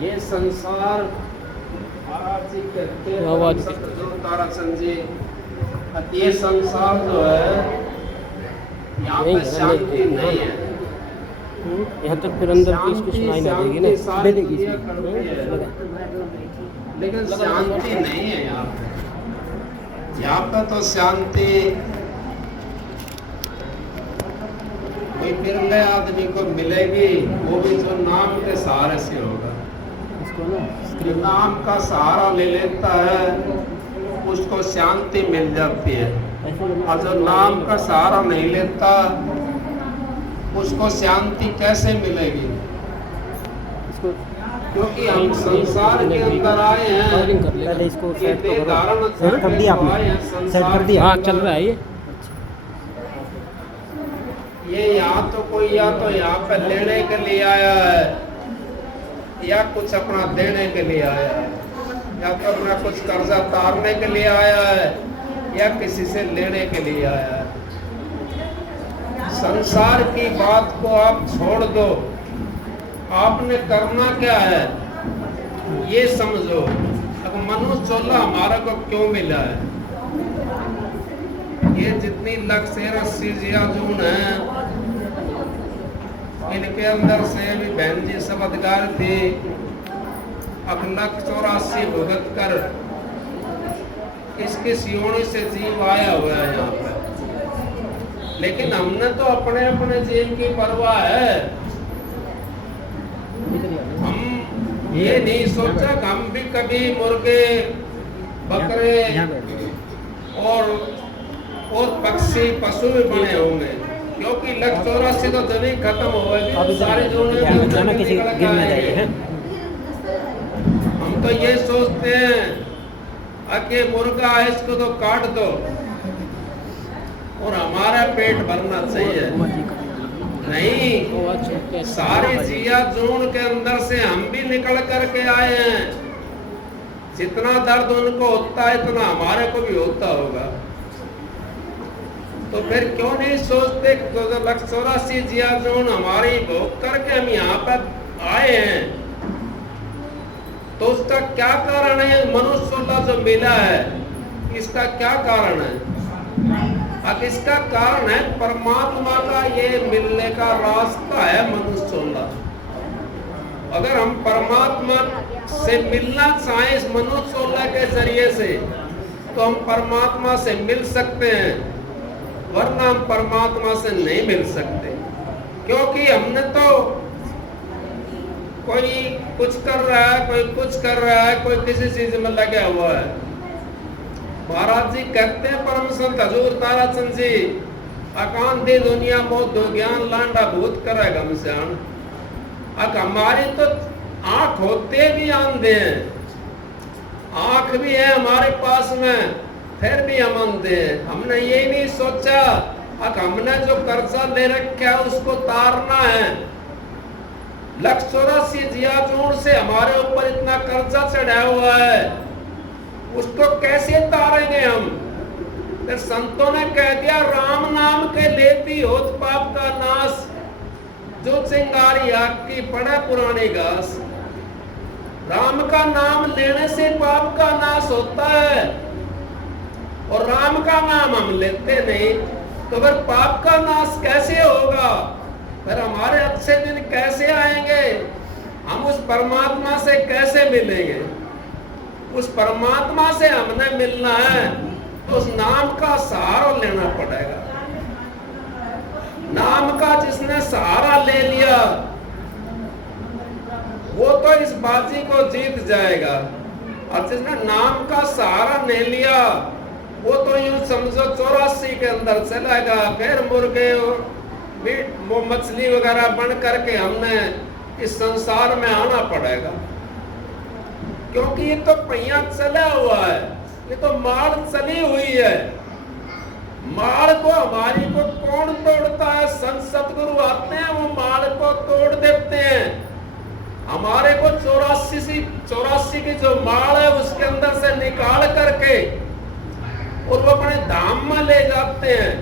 ये संसार महाराज जी कहते हैं जो ताराचंद जी, ये संसार जो है यहाँ पे शांति नहीं है। यहाँ तक फिर अंदर की इसकी सुनाई ना देगी ना, शांति लेकिन शांति नहीं है यहाँ पे। यहाँ पे तो शांति कोई बिरले आदमी को मिलेगी, वो भी जो नाम के सहारे से होगा। जो नाम का सहारा ले लेता है उसको शांति मिल जाती है, और जो नाम का सहारा नहीं लेता उसको शांति कैसे मिलेगी? क्योंकि हम संसार के अंदर आए हैं, पहले इसको सेट ये कारण सेट कर दिया आपने, सेट कर दिया। हाँ चल रहा है ये यहाँ तो कोई या तो यहाँ पे लेने के लिए आया है या कुछ अपना देने के लिए आया है, या तो अपना कुछ कर्जा तारने के लिए आया है या किसी से लेने के लिए आया है। संसार की बात को आप छोड़ दो, आपने करना क्या है ये समझो। अब मनुष्य चोला हमारा को क्यों मिला है? ये जितनी 1,80 जिया जून है, इनके अंदर से भी बहन जी सब अधिकार थे। 1,84 भुगत कर इसके सियोने से जीव आया हुआ है यहाँ पे। लेकिन हमने तो अपने अपने जीव की परवाह है। हम ये नहीं सोचा कि हम भी कभी मुर्गे, बकरे और पक्षी, पशु भी बने होंगे, क्योंकि 1,84 तो जमीन खत्म हो गई, सारे जोड़े। हम तो ये सोचते हैं कि मुर्गा है इसको तो काट दो और हमारा पेट भरना चाहिए। नहीं, सारी जिया जून के अंदर से हम भी निकल करके आए हैं। जितना दर्द उनको होता है इतना हमारे को भी होता होगा। तो फिर क्यों नहीं सोचते 1,84 जिया जून हमारी भोग करके हम यहाँ पर आए हैं, तो उसका क्या कारण है? मनुष्य जो मिला है इसका क्या कारण है? अब इसका कारण है परमात्मा का ये मिलने का रास्ता है मनुष्य। अगर हम परमात्मा से मिलना चाहें इस मनुष्य के जरिए से, तो हम परमात्मा से मिल सकते हैं, वरना हम परमात्मा से नहीं मिल सकते। क्योंकि हमने तो कोई कुछ कर रहा है, कोई कुछ कर रहा है, कोई किसी चीज में लगा हुआ है। महाराज जी कहते हैं परम संत हजूर ताराचंद जी, अकान दे दुनिया मोह दो ज्ञान लांडा भूत करे घमसान। अब हमारी तो आंख होते भी अंधे हैं, आंख भी है हमारे पास में, फिर भी हम अंधे हैं। हमने ये नहीं सोचा अब हमने जो कर्जा ले रखा है उसको तारना है। 1,84 जिया जून से हमारे ऊपर इतना कर्जा चढ़ा हुआ है, उसको कैसे तारेंगे हम? फिर संतों ने कह दिया राम नाम के लेती होत पाप का नाश, जो चिंगारी आग की पड़े पुरानी घास। राम का नाम लेने से पाप का नाश होता है, और राम का नाम हम लेते नहीं, तो फिर पाप का नाश कैसे होगा? फिर हमारे अच्छे दिन कैसे आएंगे? हम उस परमात्मा से कैसे मिलेंगे? उस परमात्मा से हमने मिलना है तो उस नाम का सहारा लेना पड़ेगा। नाम का जिसने सहारा ले लिया वो तो इस बाजी को जीत जाएगा, और जिसने नाम का सहारा नहीं लिया वो तो यूं समझो 84 के अंदर चलेगा। फिर मुर्गे और मीट मछली वगैरह बन करके हमने इस संसार में आना पड़ेगा। क्योंकि ये तो पहिया चला हुआ है, ये तो माड़ चली हुई है। माड़ को हमारी को कौन तोड़ता है? संत सतगुरु आते हैं, वो माड़ को तोड़ देते हैं। हमारे को 84 की जो माड़ है उसके अंदर से निकाल करके और वो अपने धाम में ले जाते हैं।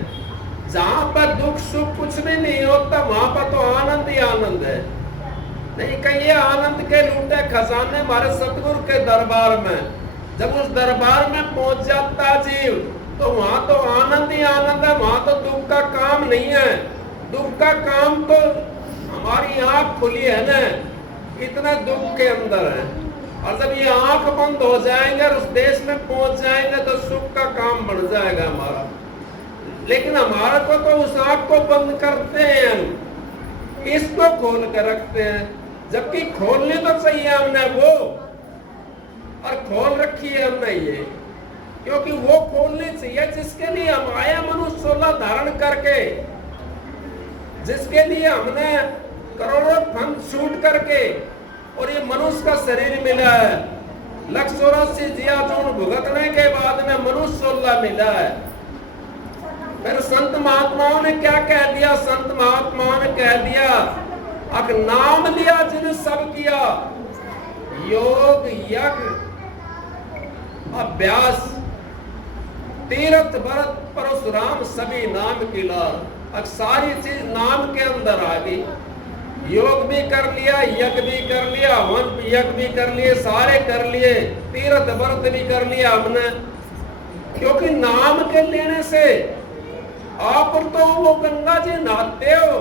जहां पर दुख सुख कुछ भी नहीं होता, वहां पर तो आनंद ही आनंद है। नहीं कहिए आनंद के लूटे खजाने हमारे सतगुरु के दरबार में। जब उस दरबार में पहुंच जाता जीव तो वहां तो आनंद ही आनंद है, वहां तो दुख का काम नहीं है। दुख का काम तो हमारी आंख खुली है ना, इतना दुख के अंदर है। और जब ये आंख बंद हो जाएंगे और उस देश में पहुंच जाएंगे तो सुख का काम बढ़ जाएगा हमारा। लेकिन हमारा को तो उस आंख को बंद करते हैं हम, इसको खोल कर रखते हैं, जबकि खोलने तो चाहिए हमने वो, और खोल रखी है हमने ये, क्योंकि वो खोलनी चाहिए जिसके लिए हम आया मनुष्य 16 धारण करके, जिसके लिए हमने करोड़ों फन शूट करके और ये मनुष्य का शरीर मिला है। 184 जिया जोन भुगतने के बाद में मनुष्य 16 मिला है। फिर संत महात्माओं ने क्या कह दिया? संत महात्माओं ने कह दिया अक नाम लिया जिन सब किया, योग यज्ञ अभ्यास तीर्थ व्रत परशुराम सभी नाम की लाल। अब सारी चीज नाम के अंदर आ गई। योग भी कर लिया, यज्ञ भी कर लिया, हवन यज्ञ भी कर लिए, सारे कर लिए, तीर्थ व्रत भी कर लिया हमने, क्योंकि नाम के लेने से आप तो वो गंगा जी नहाते हो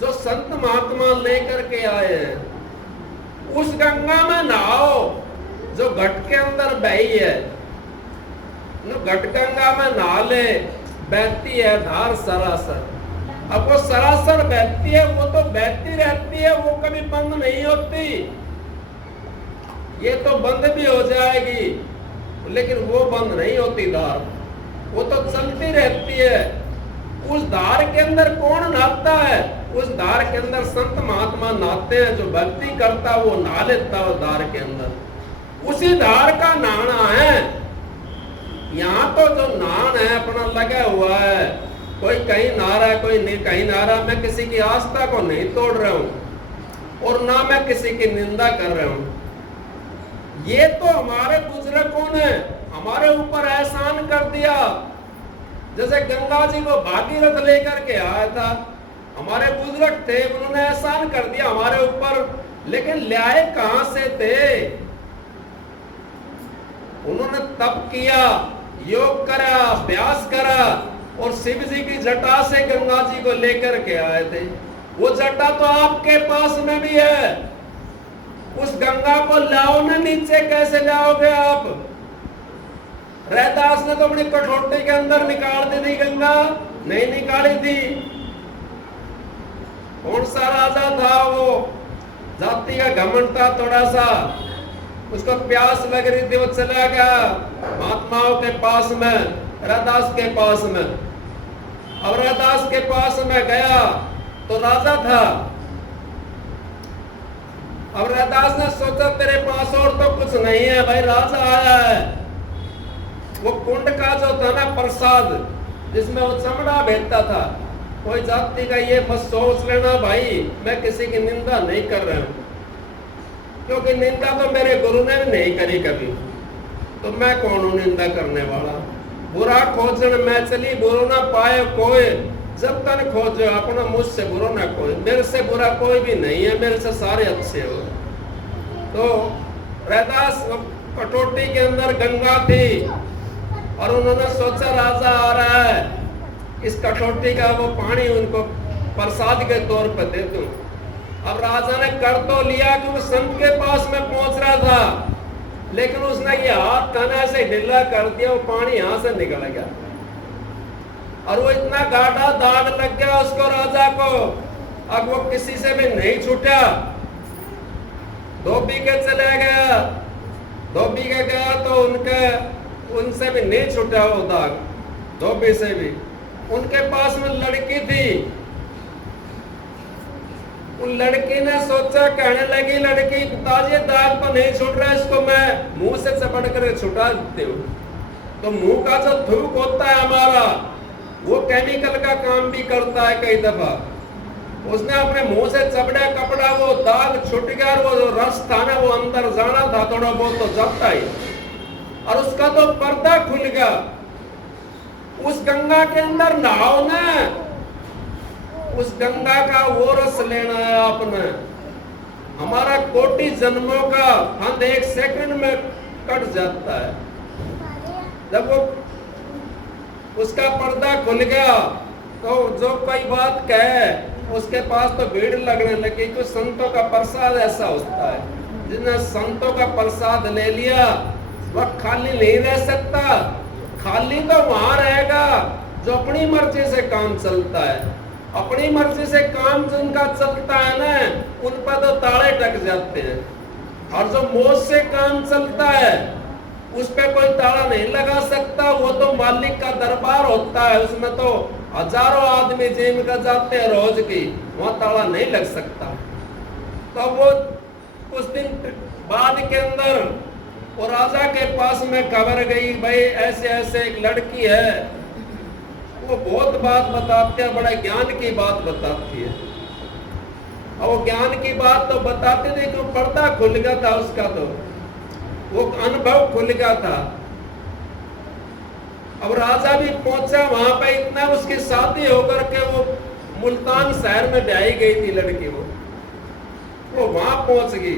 जो संत महात्मा लेकर के आए हैं। उस गंगा में नहाओ जो घट के अंदर बही है। घट गंगा में नहा ले, बहती है धार सरासर। अब वो सरासर बहती है, वो तो बहती रहती है, वो कभी बंद नहीं होती। ये तो बंद भी हो जाएगी लेकिन वो बंद नहीं होती धार, वो तो चलती रहती है। उस धार के अंदर कौन नहाता है? उस धार के अंदर संत महात्मा नहाते हैं। जो भक्ति करता वो नहा लेता है धार के अंदर। उसी धार का नहाना है। यहाँ तो जो नान है अपना लगा हुआ है, कोई कहीं नहा रहा है, कोई नहीं कहीं नहा रहा। मैं किसी की आस्था को नहीं तोड़ रहा हूँ और ना मैं किसी की निंदा कर रहा हूँ। ये तो हमारे बुजुर्गों ने हमारे ऊपर एहसान कर दिया। जैसे गंगा जी को भागीरथ लेकर के आया था, हमारे बुजुर्ग थे, उन्होंने एहसान कर दिया हमारे ऊपर, लेकिन लाए कहां से थे? उन्होंने तप किया, योग करा, अभ्यास करा और शिव जी की जटा से गंगा जी को लेकर के आए थे। वो जटा तो आपके पास में भी है। उस गंगा को लाओ ना नीचे, कैसे लाओगे आप? रैदास ने तो अपनी कठौती के अंदर निकाल दी थी गंगा, नहीं निकाली थी। कौन सा राजा था वो? जाति का घमंड था थोड़ा सा, उसको प्यास लग रही थी, वो चला गया महात्माओं के पास में, रैदास के पास में। अब रैदास के पास में गया तो राजा था। अब रैदास ने सोचा तेरे पास और तो कुछ नहीं है भाई, राजा आया है। वो कुंड का जो था ना प्रसाद, जिसमें वो चमड़ा भेजता था, कोई जाति का ये बस सोच लेना भाई, मैं किसी की निंदा नहीं कर रहा हूं, क्योंकि निंदा तो मेरे गुरु ने भी नहीं करी कभी, तो मैं कौन हूं निंदा करने वाला। बुरा खोजन मैं चली, बुरा ना पाए कोई, जब तक खोजो अपना मुझसे बुरा ना कोई। मेरे से बुरा कोई भी नहीं है, मेरे से सारे अच्छे हो। तो रैदास कटोटी के अंदर गंगा थी और उन्होंने सोचा राजा आ रहा है, इस कटोटी का वो पानी उनको प्रसाद के तौर पर दे दूं। अब राजा ने कर तो लिया कि वो संत के पास में पहुंच रहा था, लेकिन उसने ये हाथ खाना से ढीला कर दिया, वो पानी यहां से निकल गया और वो इतना गाढ़ा दाग लग गया उसको, राजा को। अब वो किसी से भी नहीं छूटा, धोबी के चले गया, धोबी के गया तो उनसे भी नहीं छूटा वो दाग, धोबी से भी। उनके पास में लड़की थी, उन लड़की ने सोचा, कहने लगी लड़की, पिताजी दाग तो नहीं छूट रहा, इसको मैं मुंह से चपड़ कर छुटा देती हूँ। तो मुंह का जो थूक होता है हमारा, वो केमिकल का काम भी करता है कई दफा। उसने अपने मुंह से चपड़ा कपड़ा, वो दाग छूट गया, वो जो रस था ना वो अंदर जाना था थोड़ा बहुत तो जाता ही, और उसका तो पर्दा खुल गया। उस गंगा के अंदर नहाओ ना, उस गंगा का वो रस लेना है आपने। हमारा कोटि जन्मों का फंद 1 सेकंड में कट जाता है। जब वो उसका पर्दा खुल गया तो जो कोई बात कहे उसके पास तो भीड़ लगने लगी। क्योंकि संतों का प्रसाद ऐसा होता है, जिसने संतों का प्रसाद ले लिया वह खाली नहीं रह सकता। खाली तो वहां रहेगा जो अपनी मर्जी से काम चलता है। अपनी मर्जी से काम जिनका चलता है ना, उन पर तो ताले टक जाते हैं। और जो मौज से काम चलता है उस पे कोई ताला नहीं लगा सकता। वो तो मालिक का दरबार होता है, उसमें तो हजारों आदमी जिम का जाते हैं रोज की, वहां ताला नहीं लग सकता। तो वो कुछ दिन बाद के अंदर वो राजा के पास में खबर गई, भाई ऐसे ऐसे एक लड़की है, वो बहुत बात बताती है, बड़ा ज्ञान की बात बताती है। और वो ज्ञान की बात तो बताते थे कि पर्दा खुल गया था उसका, तो वो अनुभव खुल गया था। अब राजा भी पहुंचा वहां पे, इतना उसकी शादी होकर के वो मुल्तान शहर में ब्याही गई थी लड़की। वो वहां पहुंच गई।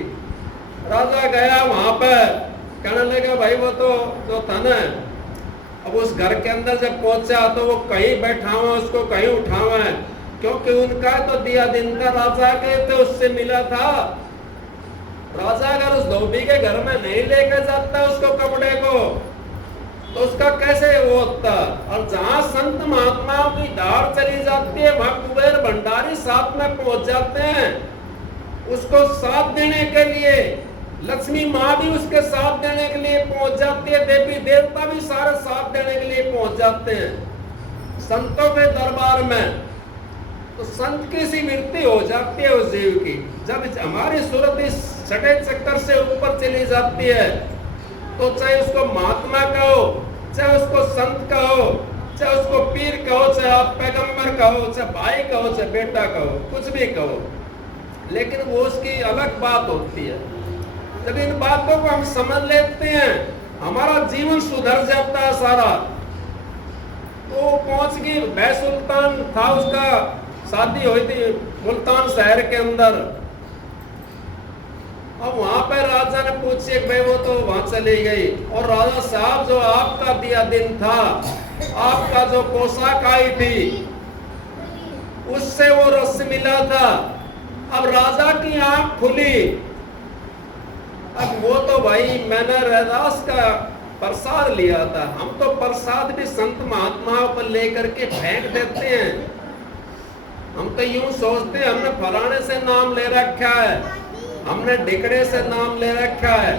राजा गया वहां पर, कहने लगा भाई वो तो जो था ना, अब उस घर के अंदर जब पहुंचा तो वो कहीं बैठा हुआ, उसको कहीं उठावा है, क्योंकि उनका तो दिया दिन का राजा के थे, उससे मिला था। राजा अगर उस धोबी के घर में नहीं लेकर जाता उसको कपड़े को, तो उसका कैसे वो होता। और जहां संत महात्माओं की धार चली जाती है वहां कुबेर भंडारी साथ में पहुंच जाते हैं उसको साथ देने के लिए। लक्ष्मी माँ भी उसके साथ देने के लिए पहुंच जाती है, देवी देवता भी सारे साथ देने के लिए पहुंच जाते हैं संतों के दरबार में। तो संत की सी वृत्ति हो जाती है उस जीव की। जब हमारी सूरत इस छठे चक्कर से ऊपर चली जाती है, तो चाहे उसको महात्मा कहो, चाहे उसको संत कहो, चाहे उसको पीर कहो, चाहे आप पैगंबर कहो, चाहे भाई कहो, चाहे बेटा कहो, कुछ भी कहो, लेकिन वो उसकी अलग बात होती है। जब इन बातों को हम समझ लेते हैं हमारा जीवन सुधर जाता है सारा। तो पहुंच गई, बै सुल्तान था, उसका शादी हुई थी मुल्तान शहर के अंदर। अब वहां पर राजा ने पूछे भाई वो तो वहां चली गई, और राजा साहब जो आपका दिया दिन था, आपका जो पोशाक आई थी, उससे वो रस मिला था। अब राजा की आंख खुली। अब वो तो भाई मैंने रैदास का प्रसाद लिया था। हम तो प्रसाद भी संत महात्माओं पर लेकर के फेंक देते हैं। हम तो यूं सोचते हैं हमने फलाने से नाम ले रखा है, हमने ढिकड़े से नाम ले रखा है।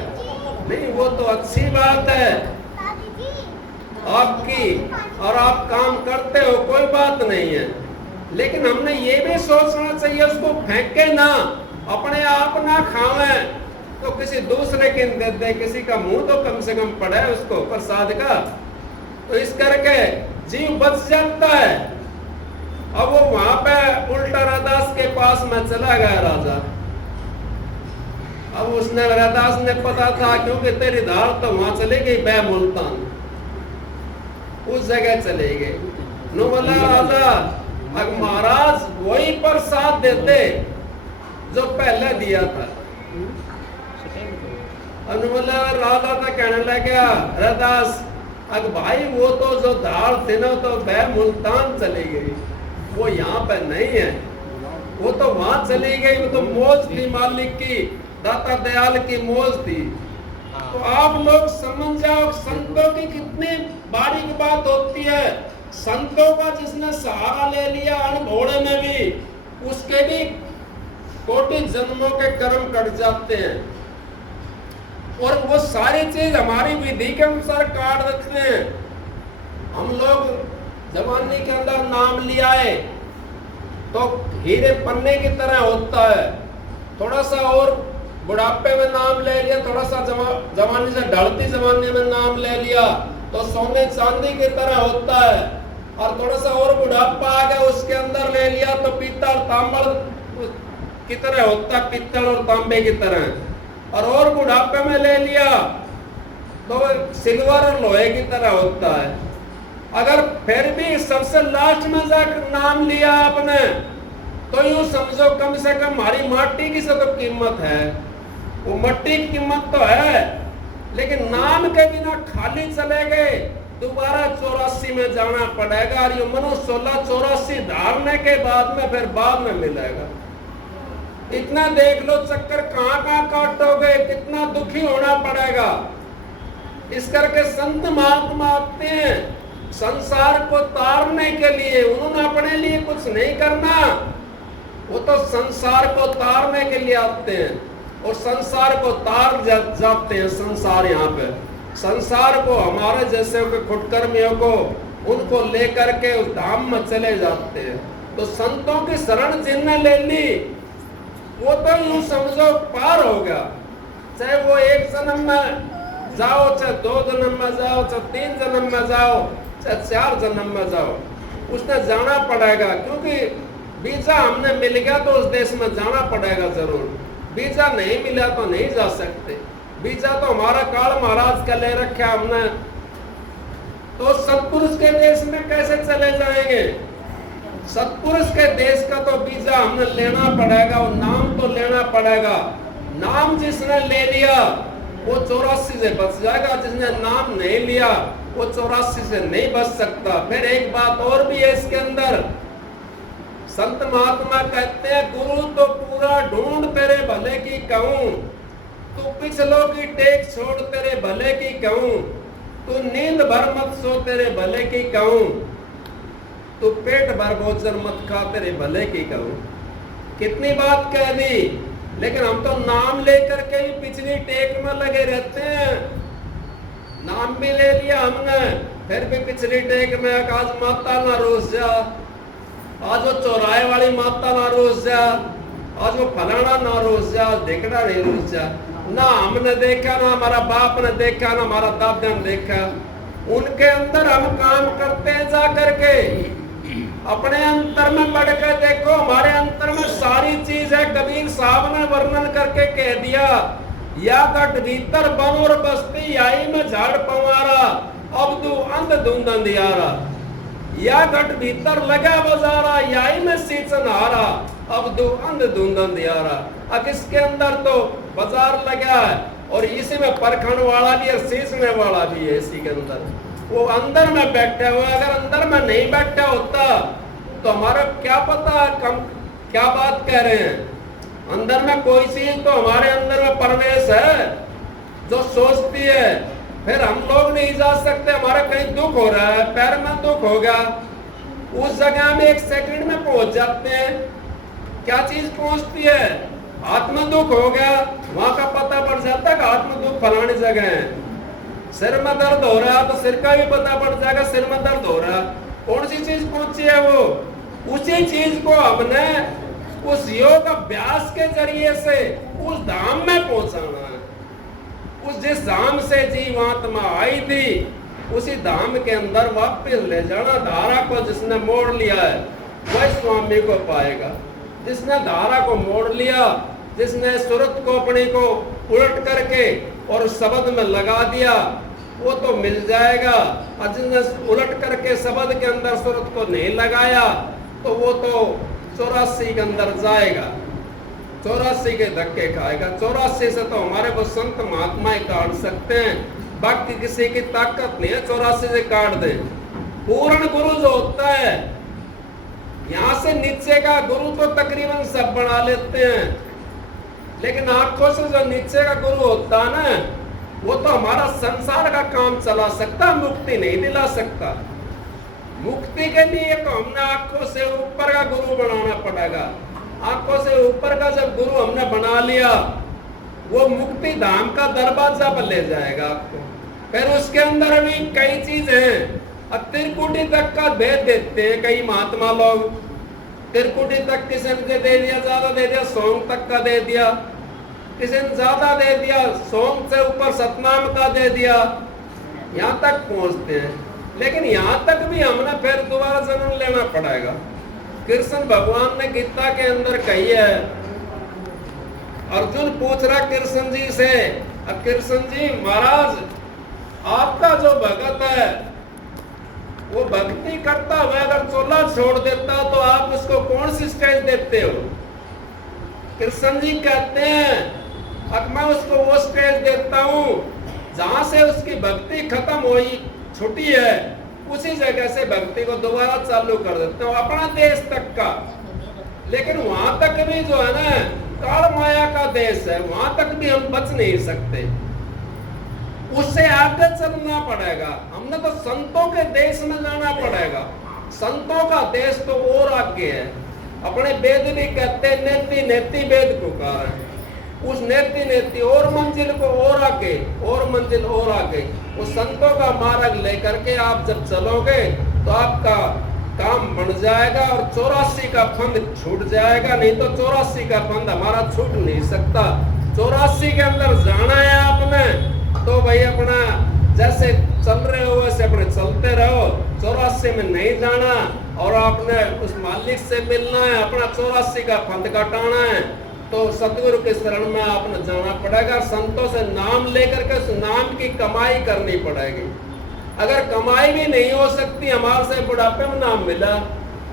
नहीं, वो तो अच्छी बात है आपकी, और आप काम करते हो, कोई बात नहीं है, लेकिन हमने ये भी सोचना चाहिए उसको फेंके ना, अपने आप ना खावे, तो किसी दूसरे के दे दे, किसी का मुंह तो कम से कम पड़े उसको प्रसाद का। तो इस करके जीव बच जाता है। अब वो वहां पे उल्टा रैदास के पास में चला गया राजा। अब उसने रैदास ने पता था, क्योंकि तेरी धार तो वहां चली गई बै मुल्तान, उस जगह चले गए। नो बोला राजा अब महाराज वही प्रसाद देते जो पहले दिया था। अनुमला राजा तो कहने लगा रैदास अब भाई वो तो जो धार थे ना तो बै मुल्तान चली गई, वो यहाँ पे नहीं है, वो तो वहां चली गई। वो तो मौज थी मालिक की, दाता दयाल की मौज थी। तो आप लोग समझ जाओ संतों की कितनी बारीक बात होती है। संतों का जिसने सहारा ले लिया अनघोड़े में भी, उसके भी कोटि जन्मों के कर्म कट जाते हैं, और वो सारी चीज हमारी विधि के अनुसार काट देते हैं। हम लोग जवानी के अंदर नाम लिया है तो हीरे पन्ने की तरह होता है, थोड़ा सा और बुढ़ापे में नाम ले लिया, थोड़ा सा जवानी से ढलती जमाने में नाम ले लिया तो सोने चांदी की तरह होता है, और थोड़ा सा और बुढ़ापा आ गया उसके अंदर ले लिया तो पीतल तांबड़ की तरह होता है, पीतल और तांबे की तरह। और बुढ़ापे में ले लिया तो सिल्वर और लोहे की तरह होता है। अगर फिर भी सबसे लास्ट में जाकर नाम लिया आपने तो यूं समझो कम से कम हमारी माटी की से तो कीमत है, वो मट्टी की कीमत तो है, लेकिन नाम के बिना खाली चले गए, दोबारा 84 में जाना पड़ेगा। और ये मनुष्य 1684 धारने के बाद में फिर बाद में मिलेगा। इतना देख लो चक्कर कहां कहां काटोगे, कितना दुखी होना पड़ेगा। इस करके संत महात्मा आते हैं संसार को तारने के लिए, उन्होंने अपने लिए कुछ नहीं करना, वो तो संसार को तारने के लिए आते हैं और संसार को तार जाते हैं। संसार यहाँ पे संसार को हमारे जैसे खुटकर्मियों को उनको लेकर के उस धाम में चले जाते हैं। तो संतों की शरण जिनने ले ली वो तो यूं समझो पार होगा, चाहे वो एक जन्म में जाओ, चाहे 2 जन्म में जाओ, चाहे 3 जन्म में जाओ, चाहे 4 जन्म में जाओ, उसने जाना पड़ेगा। क्योंकि वीजा हमने मिल गया तो उस देश में जाना पड़ेगा जरूर, वीजा नहीं मिला तो नहीं जा सकते। वीजा तो हमारा काल महाराज का ले रखा हमने, तो सत्पुरुष के देश में कैसे चले जाएंगे? सत्पुरुष के देश का तो वीजा हमने लेना पड़ेगा और नाम तो लेना पड़ेगा। नाम जिसने ले लिया वो 84 से बच जाएगा, जिसने नाम नहीं लिया वो 84 से नहीं बच सकता। फिर एक बात और भी है इसके अंदर, संत महात्मा कहते हैं गुरु तो पूरा ढूंढ तेरे भले की कहूं, तू पिछलों की टेक छोड़ तेरे भले की कहूं, तू नींद भर मत सो तेरे भले की कहूं, तू पेट भर भोजन मत खा तेरे भले की कहूं। कितनी बात कह दी, लेकिन हम तो नाम लेकर के ही पिछली टेक में लगे रहते हैं। नाम भी ले लिया हमने, फिर भी पिछली टेक में आज माता ना रोज जा, आज वो चौराहे वाली माता ना रोज जा, आज वो फलाना ना रोज जा, देखना नहीं रोज जा। ना हमने देखा, ना हमारा बाप ने देखा, ना हमारा दादा ने देखा। उनके अंदर हम काम करते हैं जा करके। अपने अंतर में बढ़ के देखो, हमारे अंतर में सारी चीज है। कबीर साहब ने वर्णन करके कह दिया, या गट भीतर बन और बस्ती, याई में झाड़ पवारा, अब तू अंध धुंध अंधियारा। या गट भीतर लगा बजारा, याई में सींचन हारा, अब तू अंध धुंध अंधियारा। अब इसके अंदर तो बाजार लगा है और इसी में परखण वाला भी है, सींचने वाला भी है इसी के अंदर। वो अंदर में बैठा हुआ, अगर अंदर में नहीं बैठा होता तो हमारा क्या पता हम क्या बात कह रहे हैं। अंदर में कोई चीज तो हमारे अंदर में प्रवेश है जो सोचती है, फिर हम लोग नहीं जा सकते। हमारा कहीं दुख हो रहा है, पैर में दुख होगा, उस जगह में 1 सेकंड में पहुंच जाते हैं। क्या चीज पहुंचती है? हाथ में दुख हो गया, वहां का पता पड़ जाता है कि हाथ में दुख फलानी जगह है। सिर में दर्द हो रहा तो सिर का भी पता पड़ जाएगा, सिर में दर्द हो रहा। कौन सी चीज पहुंची है? वो उसी चीज को हमने उस योग अभ्यास के जरिए से उस धाम में पहुंचाना है। उस जिस धाम से जीवात्मा आई थी उसी धाम के अंदर वापस ले जाना। धारा को जिसने मोड़ लिया है वही स्वामी को पाएगा। जिसने धारा को मोड़ लिया, जिसने सूरत को अपने को उलट करके और शब्द में लगा दिया, वो तो मिल जाएगा। और जिसने उलट करके शब्द के अंदर सूरत को नहीं लगाया तो वो तो 84 के अंदर जाएगा, 84 के धक्के खाएगा। 84 से तो हमारे को संत महात्मा ही काट सकते हैं, बाकी किसी की ताकत नहीं है 84 से काट दे। पूर्ण गुरु जो होता है, यहाँ से नीचे का गुरु तो तकरीबन सब बना लेते हैं, लेकिन आंखों से जो नीचे का गुरु होता है ना, वो तो हमारा संसार का काम चला सकता, मुक्ति नहीं दिला सकता। मुक्ति के लिए तो हमने आंखों से ऊपर का गुरु बनाना पड़ेगा। आंखों से ऊपर का जब गुरु हमने बना लिया, वो मुक्ति धाम का दरवाजा पर ले जाएगा आपको। फिर उसके अंदर भी कई चीज हैं। अब त्रिकुटी तक का भेद देते हैं कई महात्मा लोग। त्रिकुटी तक किसी ने दे दिया, ज्यादा दे दिया, सोम तक का दे दिया, किसी ने ज्यादा दे दिया, सोम से ऊपर सतनाम का दे दिया, यहाँ तक पहुंचते हैं। लेकिन यहाँ तक भी हमने फिर दोबारा जन्म लेना पड़ेगा। कृष्ण भगवान ने गीता के अंदर कही है, अर्जुन पूछ रहा कृष्ण जी से, कृष्ण जी महाराज आपका जो भगत है वो भक्ति करता हुआ अगर चोला छोड़ देता तो आप उसको कौन सी स्टेज देते हो? कृष्ण जी कहते हैं अब मैं उसको वो स्टेज देता हूँ जहां से उसकी भक्ति खत्म हुई छुट्टी है, उसी जगह से भक्ति को दोबारा चालू कर देते हो अपना देश तक का। लेकिन वहां तक भी जो है ना काल माया का देश है, वहां तक भी हम बच नहीं सकते, उससे आगे चलना पड़ेगा। हमने तो संतों के देश में जाना पड़ेगा। संतों का देश तो और आगे है। अपने वेद भी कहते हैं नेति नेति वेद पुकार है, उस नेति नेति और मंजिल को और आगे और मंजिल और आगे उस संतों का मार्ग लेकर के आप जब चलोगे तो आपका काम बन जाएगा और 84 का फंद छूट जाएगा। नहीं तो 84 का फंद हमारा छूट नहीं सकता। 84 के अंदर जाना है आपने तो भाई अपना जैसे चल रहे हो वैसे अपने चलते रहो। 84 में नहीं जाना और आपने उस मालिक से मिलना है, अपना 84 का फंद कटाना है तो सतगुरु के शरण में आपने जाना पड़ेगा। संतों से नाम लेकर के उस नाम की कमाई करनी पड़ेगी। अगर कमाई भी नहीं हो सकती, हमारे से बुढ़ापे में नाम मिला,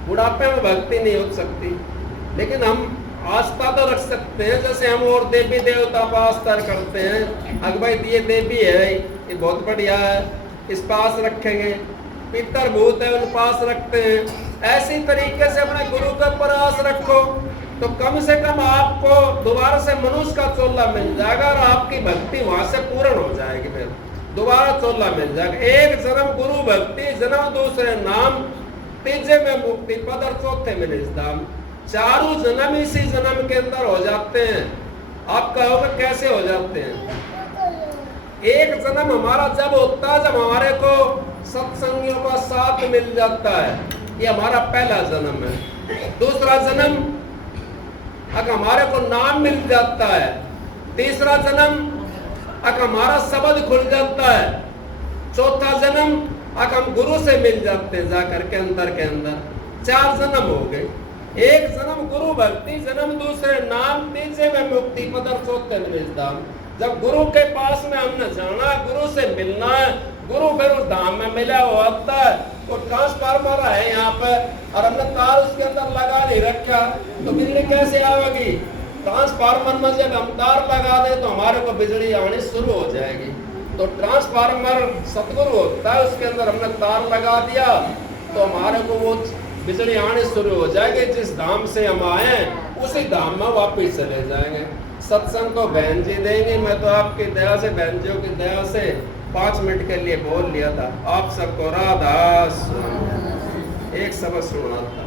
बुढ़ापे में भक्ति नहीं हो सकती, लेकिन हम आस्था तो रख सकते हैं। जैसे हम और देवी देवता पर आस्था करते हैं, अगर भाई ये देवी है ये बहुत बढ़िया है, इस पास रखेंगे, पितर भूत है उन पास रखते हैं। ऐसी तरीके से अपने गुरु का प्रयास रखो तो कम से कम आपको दोबारा से मनुष्य का चोला मिल जाएगा और आपकी भक्ति वहां से पूर्ण हो जाएगी। फिर दोबारा चोला मिल जाएगा। एक जन्म गुरु भक्ति, जन्म दूसरे नाम, तीसरे में मुक्ति पद और चौथे में निजधाम। चारों जन्म इसी जन्म के अंदर हो जाते हैं। आप कहोगे कैसे हो जाते हैं? एक जन्म हमारा जब होता है जब हमारे को सत्संगियों का साथ मिल जाता है, ये हमारा पहला जन्म है। दूसरा जन्म अगर हमारे को नाम मिल जाता है। तीसरा जन्म अगर हमारा शब्द खुल जाता है। चौथा जन्म अगर हम गुरु से मिल जाते हैं जाकर के अंदर के अंदर। 4 जन्म हो गए। एक जन्म गुरु भक्ति, जन्म दूसरे नाम, तीसरे में मुक्ति पद और चौथे में निजधाम। जब गुरु के पास में हमने जाना, गुरु से मिलना है, गुरु फिर उस धाम में मिला हुआ होता है। तो ट्रांसफार्मर है यहाँ पे और हमने तार उसके अंदर लगा नहीं रखा तो बिजली कैसे आएगी? ट्रांसफार्मर में जब हम तार लगा दे तो हमारे को बिजली आनी शुरू हो जाएगी। तो ट्रांसफार्मर सतगुरु होता है, उसके अंदर हमने तार लगा दिया तो हमारे को वो बिजली आनी शुरू हो जाएगी। जिस धाम से हम आए उसी धाम में वापिस चले जाएंगे। सत्संग को बहन जी देंगे। मैं तो आपकी दया से, बहन जी की दया से 5 मिनट के लिए बोल लिया था। आप सबको राधा स्वामी एक सबक सुना था।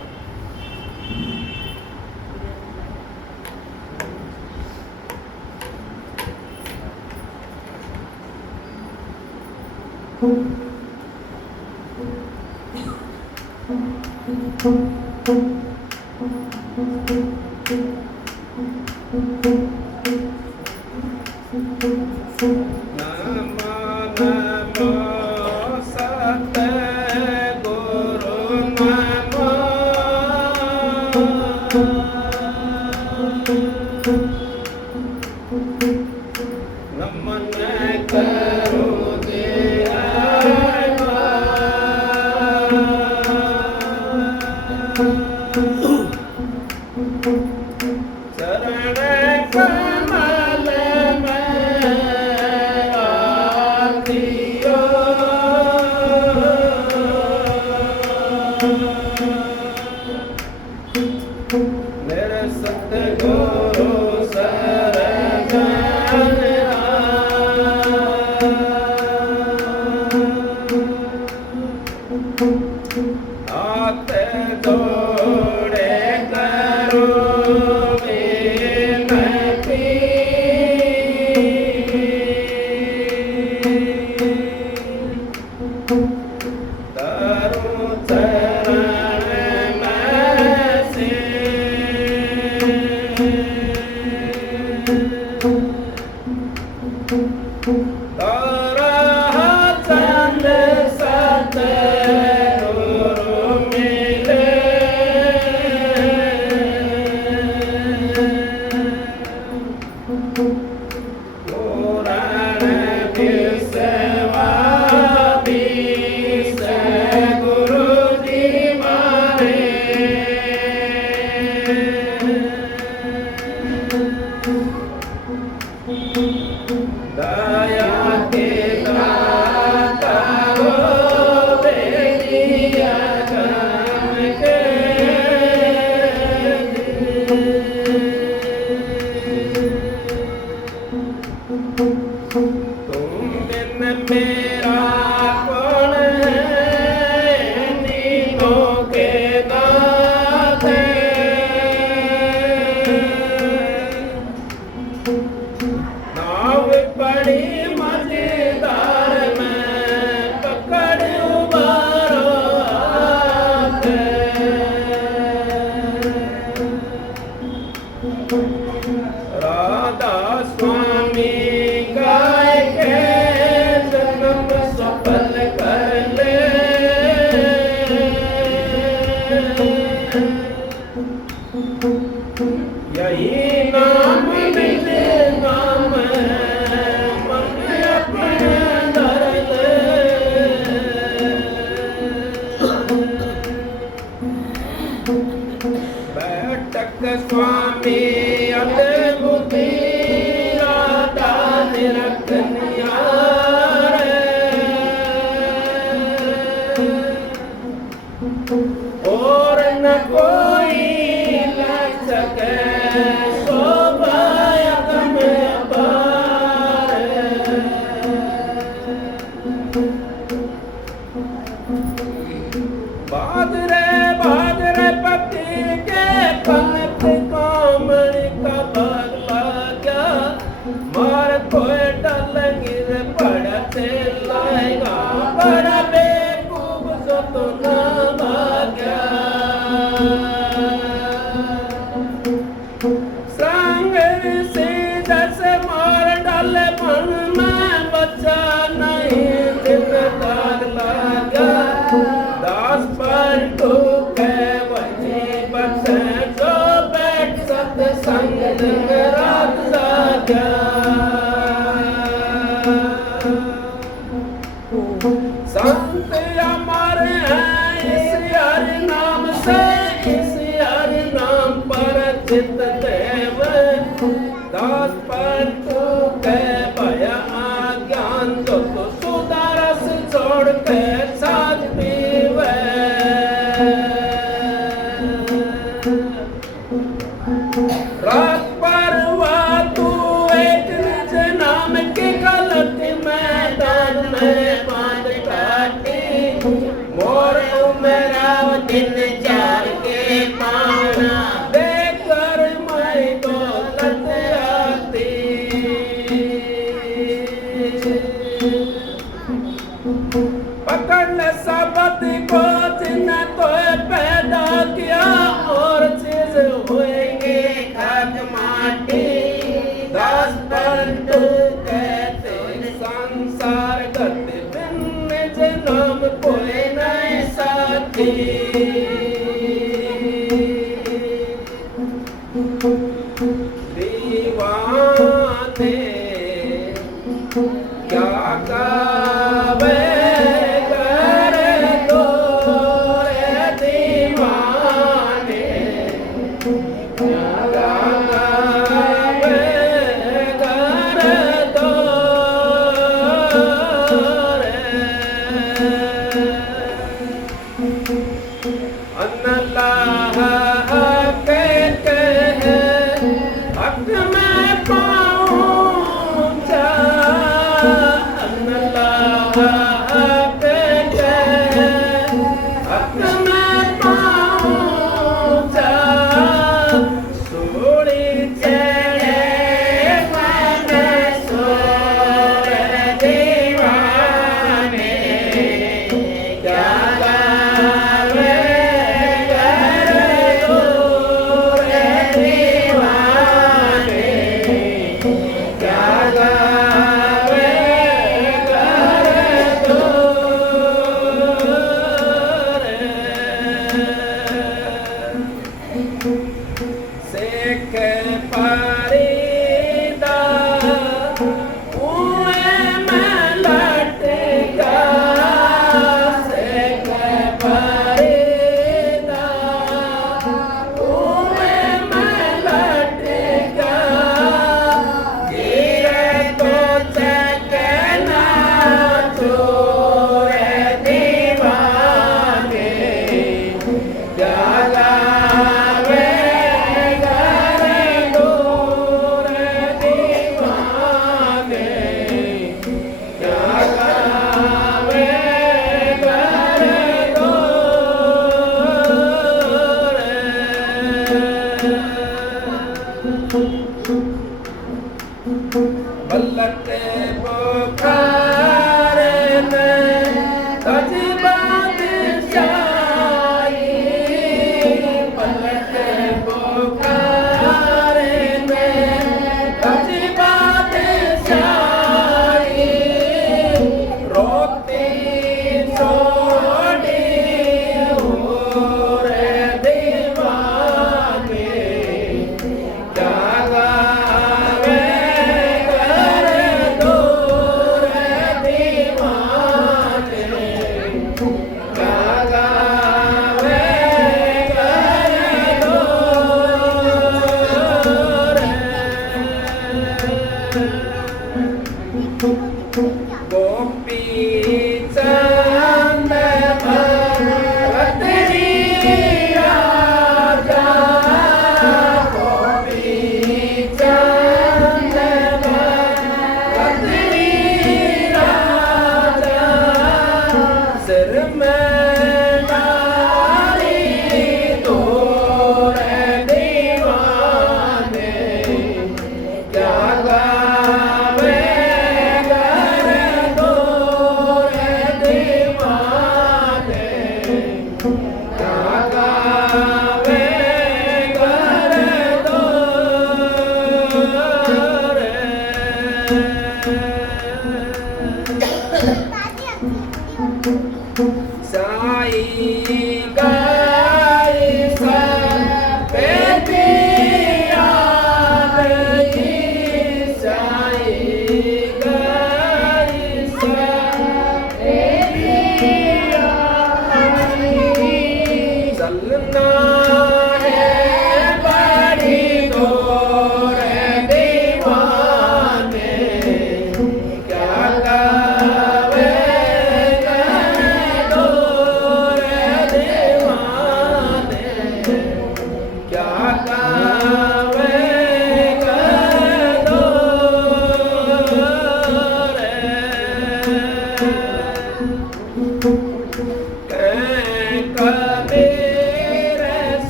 राधा स्वामी गाय के जन्म सफल कर ले। यही नाम निज नाम मन अपने धर ले। बैठक स्वामी अद्भुति राधा निरखनिया और न कोई लग सके शोभा यतन अपार। बादरे पति के पलक कोमल का भाग लागा। मार कोई डल गिर पड़ते लाएगा। बड़ा बेवकूफ सो तो ना भाग्या। संग से दस मार डाल मन में बचा नहीं दिल दाग लागा। दास पर तो के वही बसे जो बैठ सत्संग दिन रात जागा। संत हमारे हैं इस हरि नाम से, इस हरि नाम पर चित देव। दास पर तू के भया ज्ञान जो तो सुदारस छोड़ के साथ पीवे। रात पर तू एक निज नाम की गलत मैदान में बांध काटी। मोर उमरा दिन चार के पाना देकर मैं दौलत आती। पकड़ ले शब्द को जिन्हें तो पैदा किया और चीज होएंगे खाक माटी। दास पर तू कहते संसार गति बिन निज नाम कोई नहीं साथी। दीवाने क्या गावे करे दो रे दीवाने। क्या गावे करे दो रे। अल्लाह के हक में पहुंचा। अल्लाह के हक में पहुंचा। सूरी चढ़े मन सोर दीवाने। क्या गावे करे दो रे दीवाने। क्या गावे करे दो रे। सेख फरीदा कुएं में लटका। सेख फरीदा कुएं में लटका। गिरे तो चकना चोर दीवाने। क्या गावे करे दो रे दीवाने। क्या गावे करे दो रे। बल्लटे बुखारे ने तजबात शाही। बल्लटे बुखारे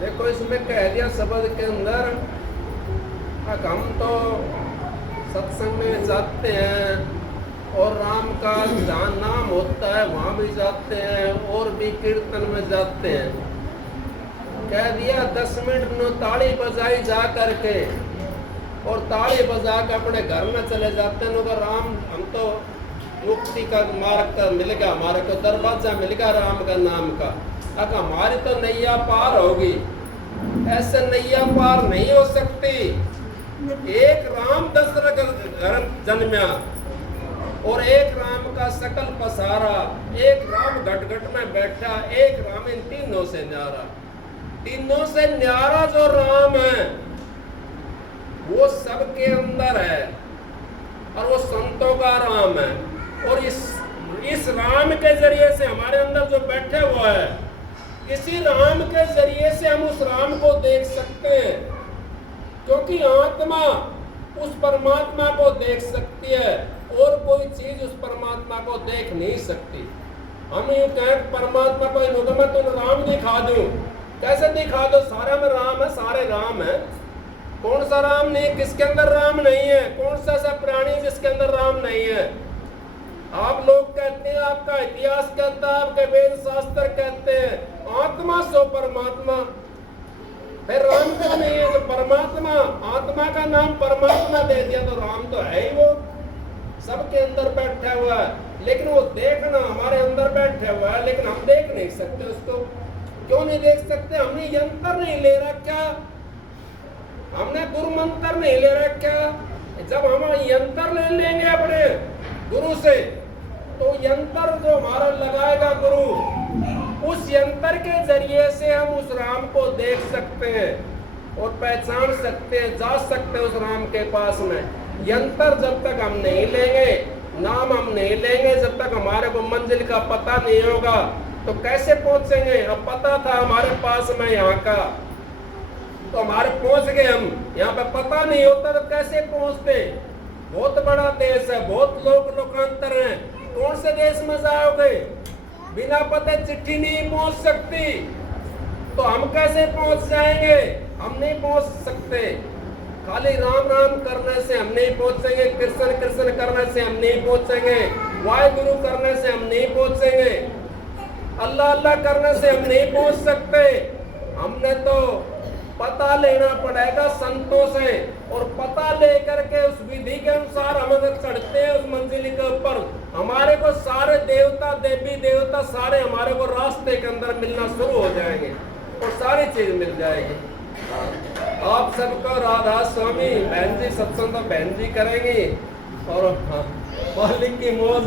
देखो इसमें कह दिया शब्द के अंदर, हम तो सत्संग में जाते हैं और राम का जहाँ नाम होता है वहाँ भी जाते हैं और भी कीर्तन में जाते हैं। कह दिया 10 मिनट में ताली बजाई जा करके और ताली बजा के अपने घर में चले जाते हैं। अगर राम हम तो मुक्ति का मार्ग का मिल गया, हमारे को दरवाजा मिल गया राम का नाम का, अब हमारी तो नैया पार होगी। ऐसे नैया पार नहीं हो सकती। एक राम दशरथ घर जन्मा और एक राम का सकल पसारा, एक राम घट घट में बैठा, एक राम इन तीनों से न्यारा। तीनों से न्यारा जो राम है वो सबके अंदर है और वो संतों का राम है। और इस राम के जरिए से हमारे अंदर जो बैठे हुआ है, इसी राम के जरिए से हम उस राम को देख सकते हैं, क्योंकि आत्मा उस परमात्मा को देख सकती है और कोई चीज उस परमात्मा को देख नहीं सकती। हम यूं कहें परमात्मा को इन मैं तो राम दिखा दूं, कैसे दिखा दो? सारे में राम है, सारे राम है। कौन सा राम नहीं, किसके अंदर राम नहीं है? कौन सा ऐसा प्राणी जिसके अंदर राम नहीं है? आप लोग कहते हैं, आपका इतिहास कहता है, आपके वेद शास्त्र कहते हैं आत्मा सो परमात्मा। फिर राम क्यों नहीं है? तो परमात्मा, आत्मा का नाम परमात्मा दे दिया तो राम तो है ही, वो सबके अंदर बैठा हुआ है। लेकिन वो देखना हमारे अंदर बैठा हुआ है, लेकिन हम देख नहीं सकते उसको। क्यों नहीं देख सकते? हमने यंत्र नहीं ले रखा, हमने गुरु मंत्र नहीं ले रखा। जब हम यंत्र ले लेंगे अपने गुरु से, तो यंत्र जो हमारा लगाएगा गुरु, उस यंत्र के जरिए से हम उस राम को देख सकते हैं और पहचान सकते हैं, जा सकते हैं उस राम के पास में। यंत्र जब तक हम नहीं लेंगे, नाम हम नहीं लेंगे, जब तक हमारे को मंजिल का पता नहीं होगा तो कैसे पहुंचेंगे? अब पता था हमारे पास में यहाँ का, तो हमारे पहुंच गए हम। यहाँ पे पता नहीं होता तो कैसे पहुंचते? बहुत बड़ा देश है, बहुत लोकांतर है, कौन से देश में जाओगे? बिना पते चिट्ठी नहीं पहुंच सकती, तो हम कैसे पहुंच जाएंगे? हम नहीं पहुंच सकते। खाली राम राम करने से हम नहीं पहुंचेंगे, कृष्ण कृष्ण करने से हम नहीं पहुंचेंगे, वाहिगुरु करने से हम नहीं पहुंचेंगे, अल्लाह अल्लाह करने से हम नहीं पहुंच सकते। हमने तो पता लेना पड़ेगा संतों से, और पता लेकर के उस विधि के अनुसार हम अगर चढ़ते हैं उस मंजिल के ऊपर, हमारे को सारे देवता देवी देवता सारे हमारे को रास्ते के अंदर मिलना शुरू हो जाएंगे और सारी चीज मिल जाएगी। आप सबको राधा स्वामी। बहन जी सत्संग तो बहन जी करेंगी और मालिक की मौज।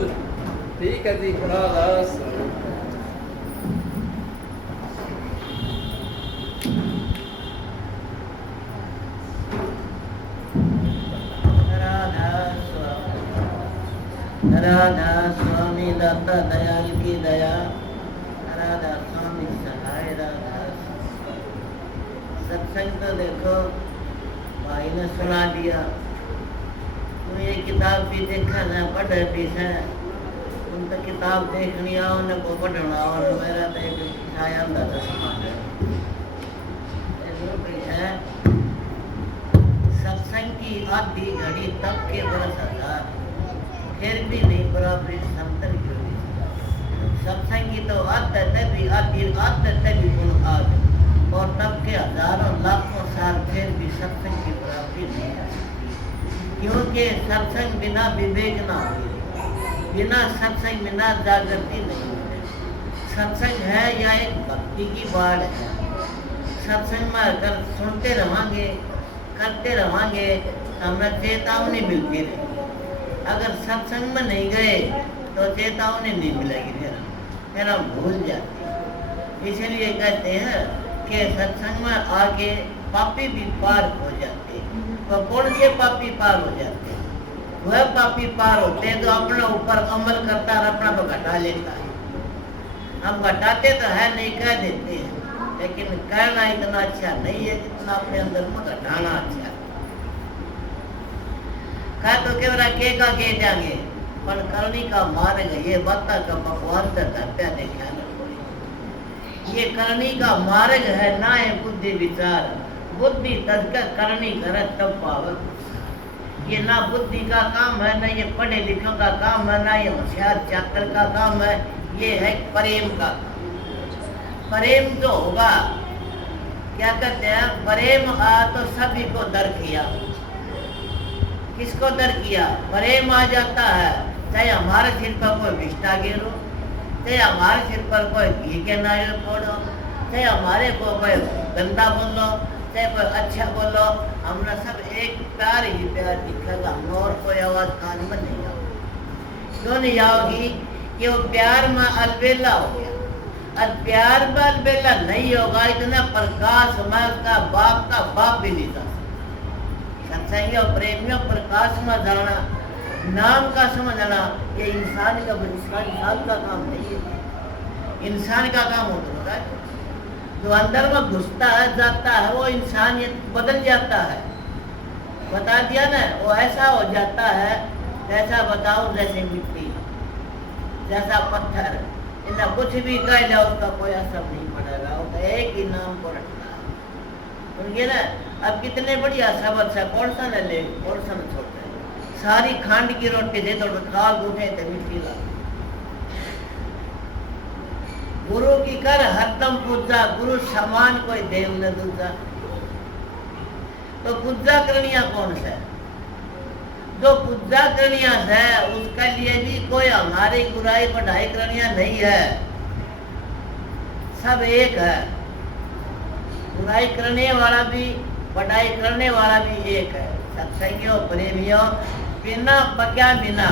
ठीक है जी, राधा स्वामी। राधा स्वामी दाता दयाल की दया, राधा स्वामी सहाय, राधा। सत्संग तो देखो भाई ने सुना दिया, तो ये किताब भी देखा ना, पढ़े भी है। उन तो किताब देखनी आओ न को पढ़ना और मेरा तो एक छाया अंदर है। सत्संग की आधी घड़ी तब के बरस हजार, फिर भी नहीं बराबरी समतल की होगी। सत्संगी तो आदत है भी आदत है भी गुण आद, और तब के हजारों लाखों साल फिर भी सत्संग की प्राप्ति नहीं आ सकती, क्योंकि सत्संग बिना विवेक ना हो, बिना सत्संग बिना जागृति नहीं है। सत्संग है या एक भक्ति की बाढ़ है। सत्संग में अगर सुनते रहेंगे, करते रहेंगे, हमें चेतावनी मिलती रहेगी। अगर सत्संग में नहीं गए तो चेतावनी नहीं मिलेगी, फिर हम भूल जाते हैं। इसलिए कहते हैं कि सत्संग में आके पापी भी पार हो जाते हैं। तो कौन से पापी पार हो जाते हैं? वह पापी पार होते हैं जो अपने ऊपर अमल करता और अपना को घटा लेता है। हम घटाते तो है नहीं, कह देते हैं, लेकिन कहना इतना अच्छा नहीं है जितना अपने अंदर में घटाना अच्छा है। कहा तो केवरा के का के जाएंगे, पर करनी का मार्ग ये बत्ता का भगवान तक धरत्या देखा न। ये करनी का मार्ग है, ना है बुद्धि विचार। बुद्धि तक करनी करे तब पावर। ये ना बुद्धि का काम है, ना ये पढ़े लिखों का काम है, ना ये होशियार चाकर का काम है। ये है प्रेम का। प्रेम जो होगा, क्या कहते हैं, प्रेम आ तो सभी को दर किया। किसको दर किया? प्रेम आ जाता है, चाहे हमारे सिर पर कोई विष्ठा गिरो, चाहे हमारे सिर पर कोई घी के नारियल फोड़ो, चाहे हमारे को कोई गंदा बोलो, चाहे कोई अच्छा बोलो, हमने सब एक प्यार ही प्यार दिखेगा। हम और कोई आवाज कान में नहीं आओगी। क्यों नहीं आओगी? कि वो प्यार में अलबेला हो गया। और प्यार में अलबेला नहीं होगा, इतना प्रकाश में उसका बाप का बाप भी नहीं था। सत्संगियों प्रेमियों प्रकाश में जाना, नाम का समझना, ये इंसान का काम नहीं है। इंसान का काम होता है जो अंदर में घुसता है, जाता है, वो इंसानियत बदल जाता है। बता दिया ना, वो ऐसा हो जाता है जैसा बताओ, जैसे मिट्टी, जैसा पत्थर। इतना कुछ भी कह जाओ उसका कोई असर नहीं पड़ेगा। वो एक ही नाम को रखना है। उनके ना अब कितने बढ़िया शब्द है, कौन सा न ले, कौन सा न छोड़ते। सारी खांड की रोटी दे तो खाल उठे तो मिट्टी ला। गुरु की कर हरदम पूजा, गुरु समान कोई देव न दूजा। तो पूजा करनिया कौन सा? जो पूजा करनिया है उसके लिए भी कोई हमारी बुराई बढ़ाई करनिया नहीं है। सब एक है। बुराई करने वाला भी, बढ़ाई करने वाला भी एक है। सत्संगियों प्रेमियों, बिना पक्या बिना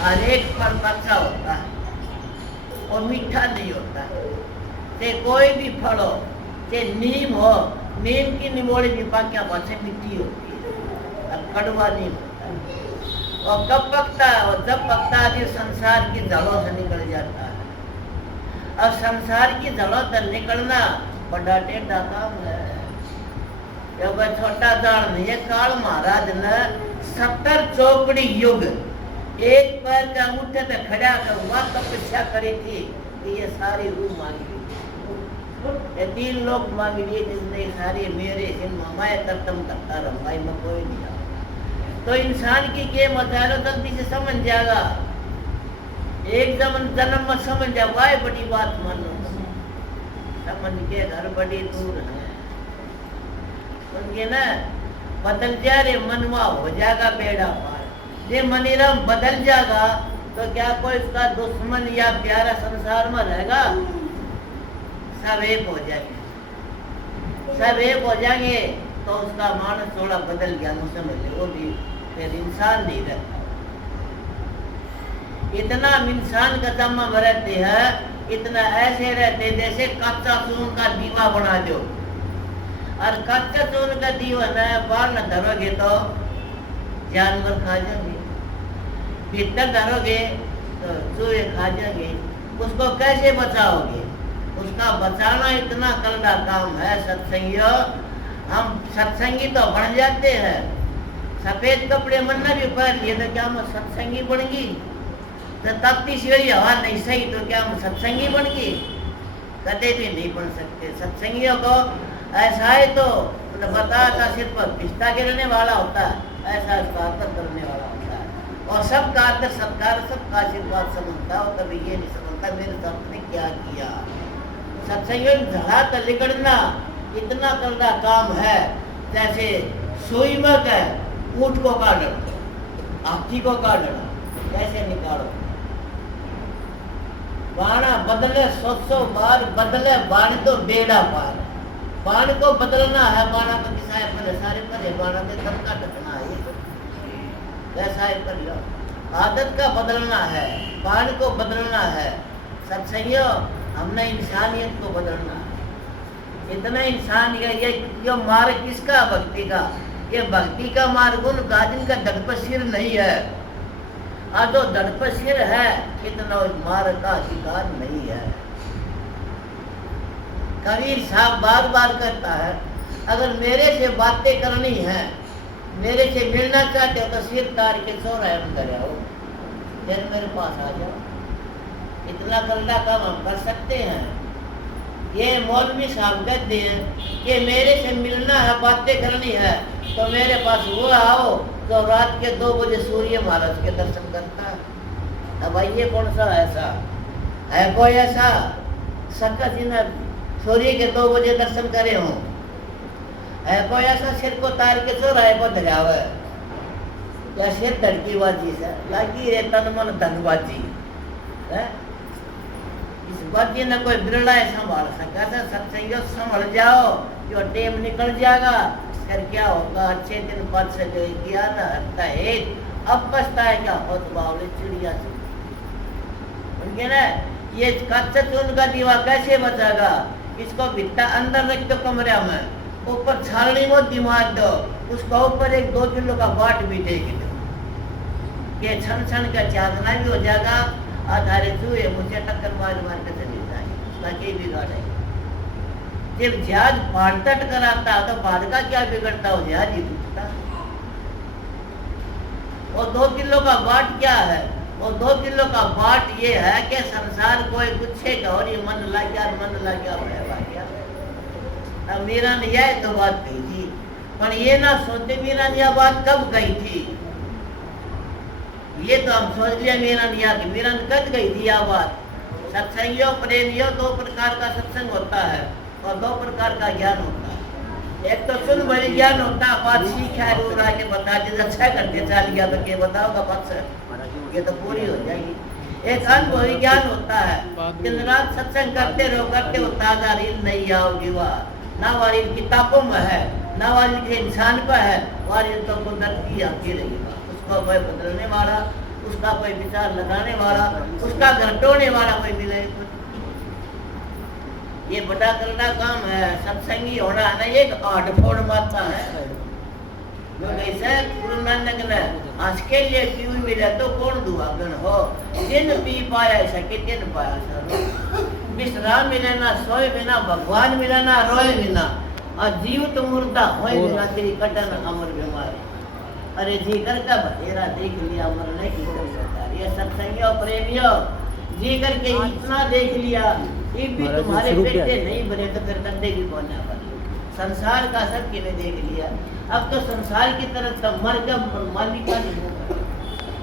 हर एक फल कच्चा होता है और मीठा नहीं होता। ते कोई भी फल हो, ते नीम हो, नीम की निमोड़ी भी पक्या बचे मीठी होती है और कड़वा नहीं होता। और कब पकता है? और जब पकता है संसार की जड़ों से निकल जाता है। और संसार की जड़ों से निकलना बड़ा टेढ़ा काम है। छोटा दाल नहीं है। काल महाराज ने 70 चौकड़ी युग एक पैर का अंगूठे पे खड़ा कर हुआ तपस्या करी थी कि ये सारी रूह मांगी। ये 3 लोग मांग लिए जिसने सारी मेरे मैं कर्तम करता रहूं, भाई मैं कोई नहीं आ। तो इंसान की के मसालो जल्दी से समझ जाएगा। एक जन्म में समझ जाएगा, बड़ी बात मानो। समझ के घर बड़ी दूर है। उनके ना बदल जा रे मनवा हो जाएगा बेड़ा पार। ये मनीराम बदल जाएगा तो क्या कोई उसका दुश्मन या प्यारा संसार में रहेगा? सब एक हो जाएंगे। सब एक हो जाएंगे तो उसका मानस थोड़ा बदल गया, समझ ले, वो भी फिर इंसान नहीं रहता। इतना इंसान का दम में रहते हैं, इतना ऐसे रहते जैसे कच्चा चून का दीवा बना दो। और कच्चा चून का दीवा न बाहर न धरोगे तो जानवर खा जाएंगे, भीतर धरोगे तो चूहे खा जाएंगे। उसको कैसे बचाओगे? उसका बचाना इतना कलड़ा काम है। सत्संगियों, हम सत्संगी तो बन जाते हैं। सफेद कपड़े मन ने भी पहन लिए तो क्या हम सत्संगी बनेगी? तो तपती सीढ़ी हवा नहीं सही तो क्या हम सत्संगी बन गई? कदे भी नहीं बन सकते। सत्संगियों को ऐसा है तो बता था सिर पर पिस्ता गिरने वाला होता है, ऐसा उसका आदर करने वाला होता है। और सबका आदर सत्कार, सबका आशीर्वाद समझता हो, कभी ये नहीं समझता मेरे साथ ने क्या किया। सत्संग धड़ा तो लिकड़ना इतना करना काम है जैसे सुई में है ऊँट को काटना, हाथी को काटना, कैसे निकालो। बाणा बदले 100 बार बदले बाण तो बेड़ा पार। बाण को बदलना है, बाणा को दिशाए पर सारे पर बाणा के तब का टकना है, वैसा है पर आदत का बदलना है, बाण को बदलना है। सत्संगियों हमने इंसानियत को बदलना है। इतना इंसान ये मार्ग किसका? भक्ति का। ये भक्ति का मार्ग उन गाजिन का दड़प सिर नहीं है, और जो दड़प सिर है इतना मार्ग का अधिकार नहीं है। कबीर साहब बार बार कहता है, अगर मेरे से बातें करनी है, मेरे से मिलना चाहते हो तो सिर तार के सो रहे कर आओ, फिर मेरे पास आ जाओ। इतना करना काम हम कर सकते हैं। ये मौलवी साहब कहते हैं कि मेरे से मिलना है, बातें करनी है तो मेरे पास वो आओ तो रात के 2 बजे सूर्य महाराज के दर्शन करता है। अब ये कौन सा ऐसा है? कोई ऐसा सक्का जी ने सूर्य के 2 बजे दर्शन करे हों? है कोई ऐसा सिर को तार के सो रहा है दरियावे या सिर धड़की बाजी से लागी रे तन मन धनबाजी है? इस बाजी ने कोई बिरला संभाल सका था। सत्संग संभल जाओ, जो टेम निकल जाएगा फिर क्या होगा? अच्छे दिन पद से जो किया ना हटता है, अब पछताए क्या? बहुत बावले चिड़िया से उनके ना ये कच्चा चून का दीवा कैसे बचाएगा? इसको भित्ता अंदर रख दो कमरे में, ऊपर छालनी में दिमाग दो, उसका ऊपर 1-2 किलो का बाट भी देगी दो, ये छन छन का चादना भी हो जाएगा। आधारे चूहे मुझे टक्कर मार मार के चली जाएगी, ताकि बिगाड़े। जब जहाज पहाड़ तट कराता तो पहाड़ का क्या बिगड़ता हो? जहाज ही टूटता। और 2 किलो का बाट क्या है? और 2 किलो का बाट ये है कि संसार कोई पूछेगा और ये मन ला गया अब मीरा ने यह तो बात कही थी, पर ये ना सोचते मीरा ने यह बात कब कही थी। ये तो हम सोच लिया मीरा ने कब कही थी यह बात। सत्संगियों प्रेमियों 2 प्रकार का सत्संग होता है और 2 प्रकार का ज्ञान होता है। एक तो सुन बड़ी ज्ञान होता है, बात सीख है दूर आके बता दे, अच्छा करके चल गया तो क्या बताओगा बात से, ये तो पूरी हो जाएगी। एक अनुभवी ज्ञान होता है, दिन रात सत्संग करते हो ताजा रील नहीं आओगी वाह, ना वाली किताबों में है ना वाली के इंसान पर है, वाली तो कुदरत की आती रहेगा। उसको कोई बदलने वाला, उसका कोई विचार लगाने वाला, उसका घटोने वाला कोई मिले। ये बड़ा करना काम है। सत्संगी होना है ना, एक 8 फोड़ मारता है। जो कैसे गुरु नानक ने आज के लिए पीऊ मिला तो कौन दुआगन हो, जिन पी पाया सके तिन पाया सर। विश्राम मिले ना सोए बिना, भगवान मिला ना रोए बिना, और जीव तो मुर्दा होए बिना तेरी कटन अमर बीमारी। अरे जी करके बतेरा देख लिया मरने की सरकार। ये सत्संगियों प्रेमियों जी करके इतना देख लिया, ये भी तुम्हारे पेटे नहीं भरे तो फिर कंधे की पहुंचा पर। संसार का सब किने देख लिया, अब तो संसार की तरफ तो मर जब मालिक का नहीं होगा।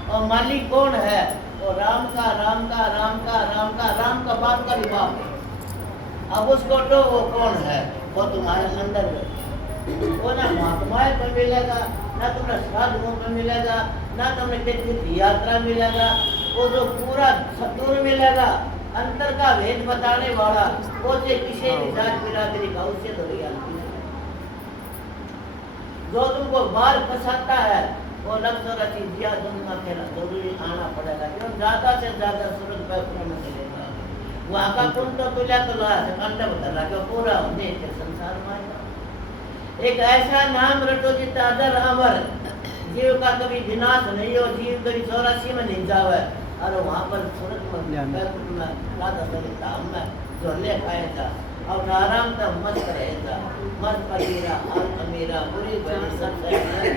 और मालिक कौन है? वो राम का बाप का भी बाप है। अब उसको तो वो कौन है? वो तुम्हारे अंदर है। वो ना महात्माएं पर मिलेगा, ना तुम्हें साधुओं पर मिलेगा, ना तुम्हें किसी यात्रा मिलेगा। वो जो पूरा सतुर मिलेगा, अंतर का भेद बताने वाला, वो से किसी भी जात बिरादरी का उससे तो जो तुमको बाहर फंसाता है वो लक्ष्य रखी दिया दूंगा, फिर जरूरी आना पड़ेगा। क्यों? ज्यादा से ज्यादा सूरज पर मिलेगा। वहाँ का तुम तो तुला तो ला कंडा बता के पूरा होने के संसार में एक ऐसा नाम रटो जितना अदर अमर, जीव का कभी विनाश नहीं हो, जीव कभी 84 में नहीं जावे। और वहाँ पर सूरज में राधा सरिता में झोले खाएगा और आराम से मस्त रहेगा, मस्त पगीरा और अमीरा बुरी बड़ी सब है।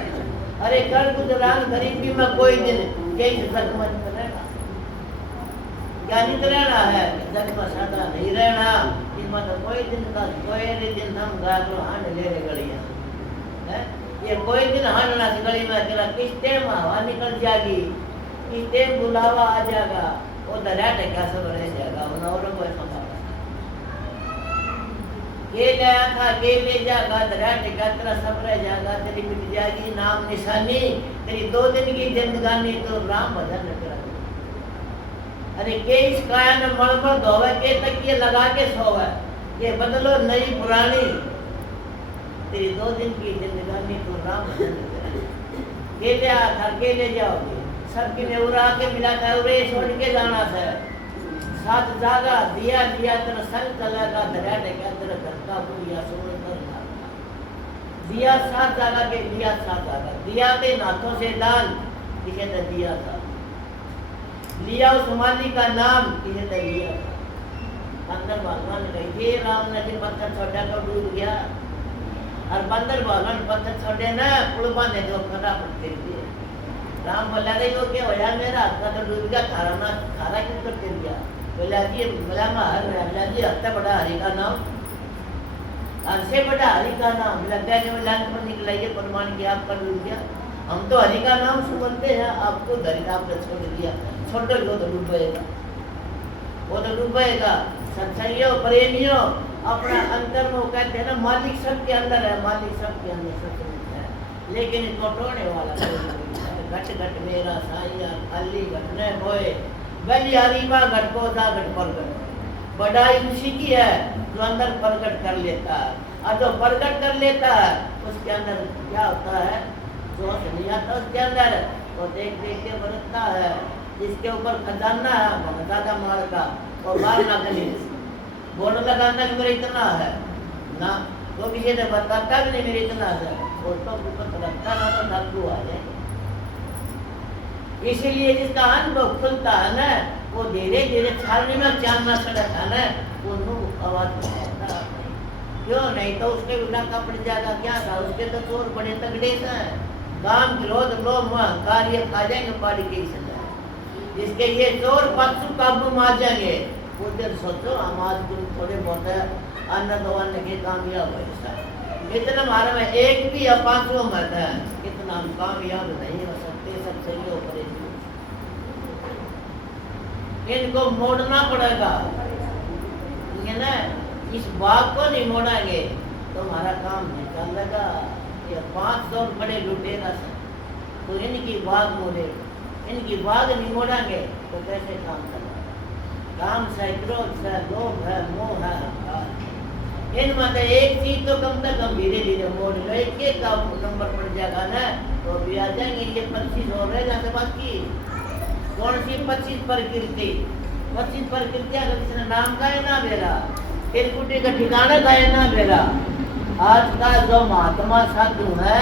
अरे कर गुजरान गरीबी में कोई दिन कई जग मत रहेगा, क्या नहीं रहना है जग में सदा नहीं रहना। इसमें तो कोई दिन का कोई दिन हम गाजो हांड ले रहे गलियां है, ये कोई दिन हांडना से गली में अकेला किस टाइम हवा निकल जाएगी, किस टाइम बुलावा आ जाएगा, वो दरिया टेका सब रह जाएगा। और कोई के लाया था के ले जागा दरा टिका तेरा सब रह जाएगा तेरी मिट जाएगी नाम निशानी तेरी 2 दिन की जिंदगानी तो राम भजन करा। अरे के इस काया ने मलमल धोवे के तकिए लगा के सोवे ये बदलो नई पुरानी तेरी 2 दिन की जिंदगानी तो राम भजन करा। के ले आया था के ले जाओगे सबकी ने उड़ा के मिला था उरे छोड़ के जाना था साथ जागा दिया दिया तेरा संग चलागा दरा टिका तेरा घर का बुढ़िया सोने कर दिया साथ जागा के दिया साथ जागा दिया ते नाथों से दान किसे ने दिया था लिया उस माली का नाम किसे ने लिया था। अंदर भगवान कही ये राम ने दिन पत्थर छोड़ा तो डूब गया और बंदर भगवान पत्थर छोड़े ना पुलबा ने जो खड़ा पड़ते दिए राम बोला रे यो क्या होया मेरा हाथ का तो डूब गया खारा क्यों करते दिया बोला जी बोला मार बोला जी हत्या बड़ा हरि का नाम हमसे बड़ा हरि का नाम लगता है बोला पर निकलाइए प्रमाण की आपका डूब गया हम तो हरि का नाम सुनते हैं आपको धरी आप छोड़ दिया छोटे जो तो डूबेगा वो तो डूबेगा। सत्संगियों प्रेमियों अपना अंतर में कहते हैं ना मालिक सबके अंदर है मालिक सबके अंदर सत्संग है लेकिन इसको टोड़ने वाला घट घट मेरा साइया खाली घटने बोए बलियारी का घट पोसा घट प्रगट बड़ाई उसी की है जो अंदर प्रकट कर लेता है और जो प्रकट कर लेता है उसके अंदर क्या होता है जो नहीं आता उसके अंदर वो देख देख के बरतता है जिसके ऊपर खजाना है बहुत ज्यादा मार का और बाल ना गली बोर्ड लगाना कि मेरा इतना है ना वो किसी ने बताता भी नहीं मेरा इतना है और तो ऊपर रखता ना तो डाकू आ जाए। इसीलिए जिसका अनुभव खुलता है ना वो धीरे धीरे छालने में चांदना सड़क है ना वो आवाज करता क्यों नहीं तो उसके बिना कपड़ जाएगा क्या था उसके तो चोर बड़े तगड़े हैं काम क्रोध लोभ अहंकार ये खा जाएंगे पाड़ी के सजा इसके ये चोर पक्षु काबू में आ जाएंगे उधर सोचो हम आज तुम थोड़े बहुत अन्न तो अन्न के कामयाब है इतना हमारे में एक भी या 5 मत है कितना हम कामयाब नहीं हो सकते सब सही हो पड़े इनको मोड़ना पड़ेगा ना इस बात को नहीं मोड़ेंगे तो हमारा काम नहीं चलेगा। ये 500 बड़े लुटेरा से तो इनकी बात मोड़े इनकी बात नहीं मोड़ेंगे तो कैसे काम चलेगा। काम से क्रोध से लोभ है मोह है अहंकार इनमें तो एक चीज तो कम से कम धीरे धीरे मोड़ लो एक का नंबर पड़ जाएगा ना तो भी आ जाएंगे। ये 25 हो रहे जाते बाकी कौन सी 25 प्रकृति अगर किसी ने नाम का है ना मेरा एक कुटी का ठिकाना का है ना मेरा। आज का जो महात्मा साधु है